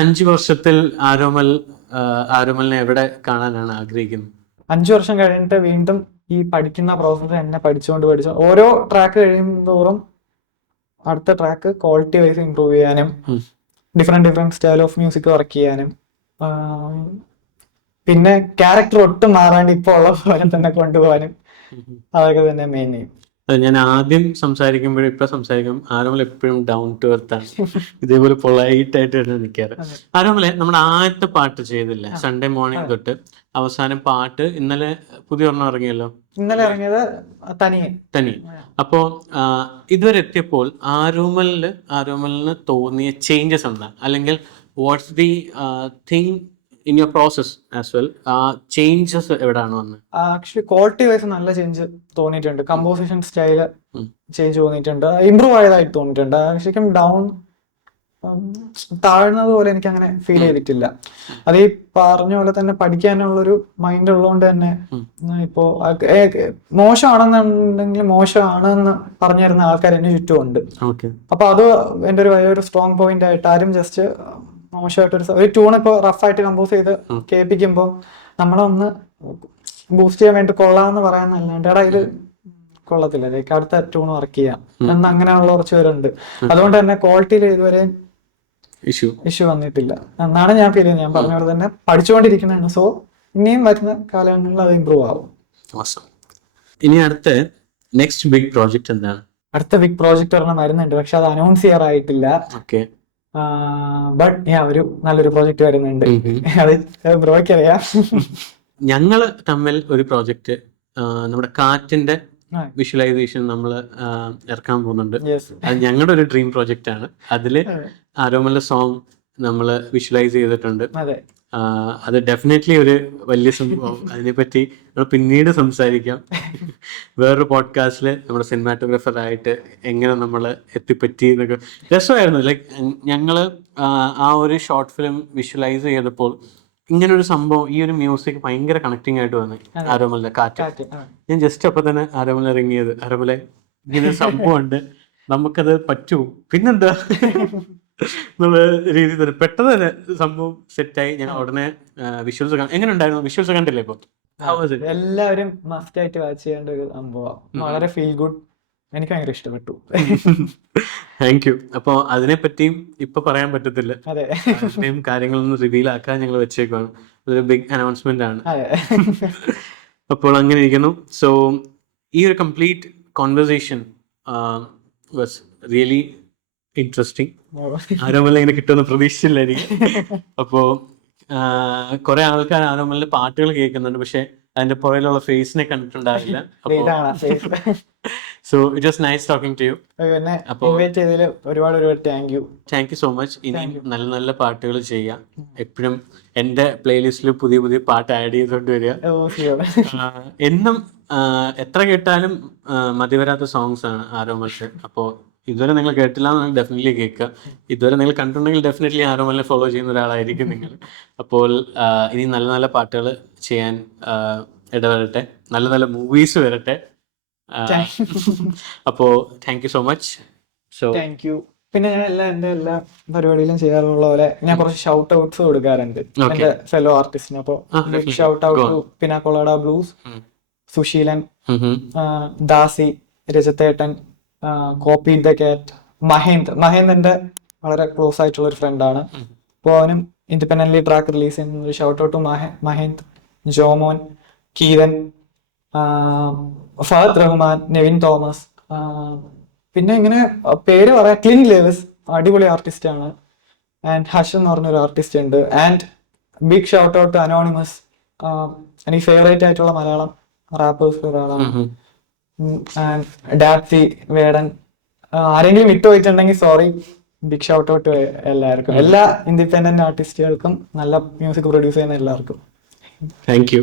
5 വർഷത്തിൽ ആരോമലിനെ എവിടെ കാണാനാണ് ആഗ്രഹിക്കുന്നത്? 5 വർഷം കഴിഞ്ഞിട്ട് വീണ്ടും ഈ പഠിക്കുന്ന പ്രോസസ്സ് തന്നെ പഠിച്ചു ഓരോ ട്രാക്ക് കഴിയുമ്പോഴും അടുത്ത ട്രാക്ക് ക്വാളിറ്റി വൈസ് ഇംപ്രൂവ് ചെയ്യാനും, different style of music work ചെയ്യാനും, പിന്നെ ക്യാരക്ടർ ഒട്ടും മാറാണ്ട് ഇപ്പോൾ ഉള്ള പോലെ തന്നെ കൊണ്ടുപോകാനും, അതൊക്കെ തന്നെ മെയിൻ എയിം. ഞാൻ ആദ്യം സംസാരിക്കുമ്പോഴും ഇപ്പൊ സംസാരിക്കുമ്പോൾ ആരോമൽ എപ്പോഴും ഡൗൺ ടു എർത്ത് ആണ്. ഇതേപോലെ പൊളൈറ്റ് ആയിട്ടാണ് നിൽക്കാറ്. ആരോമലെ, നമ്മുടെ ആദ്യത്തെ പാട്ട് ചെയ്തില്ല, സൺഡേ മോർണിംഗ് തൊട്ട് അവസാനം പാട്ട് ഇന്നലെ പുതിയ ഒരെണ്ണം ഇറങ്ങിയല്ലോ, ഇന്നലെ ഇറങ്ങിയത് തനി. അപ്പോ ഇതുവരെ എത്തിയപ്പോൾ ആരോമലിന് തോന്നിയ ചേഞ്ചസ് എന്താ, അല്ലെങ്കിൽ watts the thing in your process as well, changes എവിടെയാണ് വന്നത്? ആക്ച്വലി ക്വാളിറ്റി വൈസ് നല്ല ചേഞ്ച് തോന്നിയിട്ടുണ്ട്. കമ്പോസിഷൻ സ്റ്റൈല് ചേഞ്ച് തോന്നിയിട്ടുണ്ട്, ഇമ്പ്രൂവ് ആയതായിട്ട് തോന്നിയിട്ടുണ്ട്. ശരിക്കും താഴ്ന്നത് പോലെ എനിക്ക് അങ്ങനെ ഫീൽ ചെയ്തിട്ടില്ല. അത് ഈ പറഞ്ഞ പോലെ തന്നെ പഠിക്കാനുള്ളൊരു മൈൻഡ് ഉള്ളതുകൊണ്ട് തന്നെ ഇപ്പോ മോശമാണെന്നുണ്ടെങ്കിൽ മോശമാണെന്ന് പറഞ്ഞു തരുന്ന ആൾക്കാർ എന്നെ ചുറ്റുമുണ്ട്. അപ്പൊ അത് എന്റെ ഒരു വലിയൊരു സ്ട്രോങ് പോയിന്റ് ആയിട്ട്, ആരും ജസ്റ്റ് മോശമായിട്ട് ഒരു ട്യൂൺ ഇപ്പൊ റഫായിട്ട് കമ്പോസ് ചെയ്ത് കേൾപ്പിക്കുമ്പോൾ നമ്മളൊന്ന് ബൂസ്റ്റ് ചെയ്യാൻ വേണ്ടി കൊള്ളാന്ന് പറയാന്നല്ലാണ്ട് എടാ ഇത് കൊള്ളത്തില്ല, ലൈക്ക് അടുത്ത ട്യൂൺ വർക്ക് ചെയ്യാം എന്ന് അങ്ങനെയുള്ള കുറച്ച് പേരുണ്ട്. അതുകൊണ്ട് തന്നെ ക്വാളിറ്റിയിൽ ഇതുവരെ ഇഷ്യൂ വന്നിട്ടില്ല എന്നാണ് ഞാൻ ഫീൽ ചെയ്യുന്നത്. ഞാൻ പറഞ്ഞ പോലെ തന്നെ പഠിച്ചുകൊണ്ടിരിക്കുന്നതാണ്. സോ ഇനിയും വരുന്ന കാലങ്ങളിൽ അത് ഇമ്പ്രൂവ് ആവും. ഇനി അടുത്ത നെക്സ്റ്റ് ബിഗ് പ്രോജക്റ്റ് എന്താണ്? അടുത്ത ബിഗ് പ്രോജക്റ്റ് ഒരെണ്ണം വരുന്നുണ്ട്, പക്ഷെ അത് അനൗൺസ് ചെയ്യാറായിട്ടില്ല. ബട്ട് ഒരു നല്ലൊരു പ്രോജക്റ്റ് വരുന്നുണ്ട്, അത് ബ്രോയ്ക്ക് അറിയാം. ഞങ്ങള് തമ്മിൽ ഒരു പ്രോജക്റ്റ്, നമ്മുടെ കാറ്റിന്റെ വിഷ്വലൈസേഷൻ നമ്മൾ ഇറക്കാൻ പോകുന്നുണ്ട്. യെസ്. അത് ഞങ്ങളുടെ ഒരു ഡ്രീം പ്രോജക്റ്റ് ആണ്. അതില് ആരോമലിന്റെ സോങ് നമ്മൾ വിഷ്വലൈസ് ചെയ്തിട്ടുണ്ട്. അതെ. അത് ഡെഫിനറ്റ്ലി ഒരു വലിയ സംഭവം. അതിനെപ്പറ്റി നമ്മൾ പിന്നീട് സംസാരിക്കാം. വേറൊരു പോഡ്കാസ്റ്റിൽ നമ്മുടെ സിനിമാറ്റോഗ്രാഫർ ആയിട്ട് എങ്ങനെ നമ്മൾ എത്തിപ്പറ്റി എന്നൊക്കെ രസമായിരുന്നു. ലൈക്ക് ഞങ്ങള് ആ ഒരു ഷോർട്ട് ഫിലിം വിഷ്വലൈസ് ചെയ്തപ്പോൾ ഇങ്ങനെ ഒരു സംഭവം, ഈ ഒരു മ്യൂസിക് ഭയങ്കര കണക്റ്റിംഗ് ആയിട്ട് വന്നു. ആരോമലിന്റെ കാറ്റ്. ഞാൻ ജസ്റ്റ് അപ്പൊ തന്നെ ആരോമല ഇറങ്ങിയത്, ആരോമലെ ഇങ്ങനെ ഒരു സംഭവം ഉണ്ട്, നമുക്കത് പറ്റൂ, പിന്നെന്താ എന്നുള്ള രീതിയിൽ തന്നെ പെട്ടെന്ന് തന്നെ സംഭവം സെറ്റായി. ഞങ്ങൾ ഉടനെ വിഷ്വൽസ് എങ്ങനെ ഉണ്ടായിരുന്നു? വിഷ്വൽസ് കണ്ടില്ലേ ഇപ്പൊ? എല്ലാവരും മസ്റ്റ് ആയിട്ട് വാച്ച് ചെയ്യേണ്ട ഒരു സംഭവം. വളരെ ഫീൽ ഗുഡ്. എനിക്ക് ഭയങ്കര ഇഷ്ടപ്പെട്ടു. Thank you. അപ്പോൾ അതിനെപ്പറ്റിയും ഇപ്പൊ പറയാൻ പറ്റത്തില്ല. അതെ. കാര്യങ്ങളൊന്നും റിവീൽ ആക്കാൻ ഞങ്ങൾ വെച്ചേക്കാണ്. ഒരു ബിഗ് അനൗൺസ്മെന്റ് ആണ്. അതെ. അപ്പോൾ അങ്ങനെ ഇരിക്കുന്നു. സോ ഈ ഒരു complete conversation was really interesting. ആരോമല ഇങ്ങനെ കിട്ടുമെന്ന് പ്രതീക്ഷിച്ചില്ലായിരിക്കും. അപ്പോൾ കുറെ ആൾക്കാർ ആരോമലിന്റെ പാട്ടുകൾ കേൾക്കുന്നുണ്ട്, പക്ഷെ അതിന്റെ പുറകിലുള്ള ഫേസിനെ കണ്ടിട്ടുണ്ടാവില്ല. So it was nice talking to you. ഒരുപാട് thank you. Thank you so much. ഇനിയും നല്ല നല്ല പാട്ടുകൾ ചെയ്യാം. എപ്പോഴും എന്റെ പ്ലേലിസ്റ്റിൽ പുതിയ പുതിയ പാട്ട് ആഡ് ചെയ്തുകൊണ്ട് വരിക. എന്നും എത്ര കേട്ടാലും മതി വരാത്ത സോങ്സ് ആണ് ആരോമലിന്റെ. അപ്പോൾ ഇതുവരെ നിങ്ങൾ കേട്ടില്ല എന്നുണ്ടെങ്കിൽ ഡെഫിനറ്റ്ലി കേൾക്കുക. ഇതുവരെ നിങ്ങൾ കണ്ടിട്ടുണ്ടെങ്കിൽ ഡെഫിനറ്റ്ലി ആരോമലിനെ ഫോളോ ചെയ്യുന്ന ഒരാളായിരിക്കും നിങ്ങൾ. അപ്പോൾ ഇനി നല്ല നല്ല പാട്ടുകൾ ചെയ്യാൻ ഇടവരട്ടെ, നല്ല നല്ല മൂവീസ് വരട്ടെ. അപ്പോ thank you so much. So thank you. പിന്നെ ഞാൻ എന്റെ എല്ലാ പരിപാടിയിലും ചെയ്യാറുള്ള പോലെ ഞാൻ കുറച്ച് ഷൗട്ട് ഔട്ട്സ് കൊടുക്കാറുണ്ട് എന്റെ ഫെലോ ആർട്ടിസ്റ്റിന്. അപ്പൊ shout out to Pinacolada Blues, Susheelan, Dasi, രജത്തേട്ടൻ, കോപ്പി ദ കാറ്റ്, മഹേന്ദ് എന്റെ വളരെ ക്ലോസ് ആയിട്ടുള്ള ഒരു ഫ്രണ്ടാണ്. അപ്പോൾ അവനും ഇൻഡിപെൻഡന്റ്ലി ട്രാക്ക് റിലീസ് ചെയ്യുന്ന shout out to Mahend, Jomon, Keeran, Fahad Rahman, Nevin Thomas, പിന്നെ ഇങ്ങനെ പേര് പറയാം, ക്ലിൻ ലേവിസ് അടിപൊളി ആർട്ടിസ്റ്റ് ആണ്. ആൻഡ് ഹഷൻ എന്ന് പറഞ്ഞൊരു ആർട്ടിസ്റ്റ് ഉണ്ട്. And big shout out to anonymous, എനിക്ക് ഫേവറേറ്റ് ആയിട്ടുള്ള മലയാളം റാപ്പേഴ്സ് ഒരാളാണ്. ഡാപ്സി, വേടൻ, ആരെങ്കിലും വിട്ടുപോയിട്ടുണ്ടെങ്കിൽ സോറി. ബിഗ് ഷൗട്ട് ഔട്ട് എല്ലാവർക്കും, എല്ലാ ഇൻഡിപെൻഡന്റ് ആർട്ടിസ്റ്റുകൾക്കും, നല്ല മ്യൂസിക് പ്രൊഡ്യൂസ് ചെയ്യുന്ന എല്ലാവർക്കും. Thank U.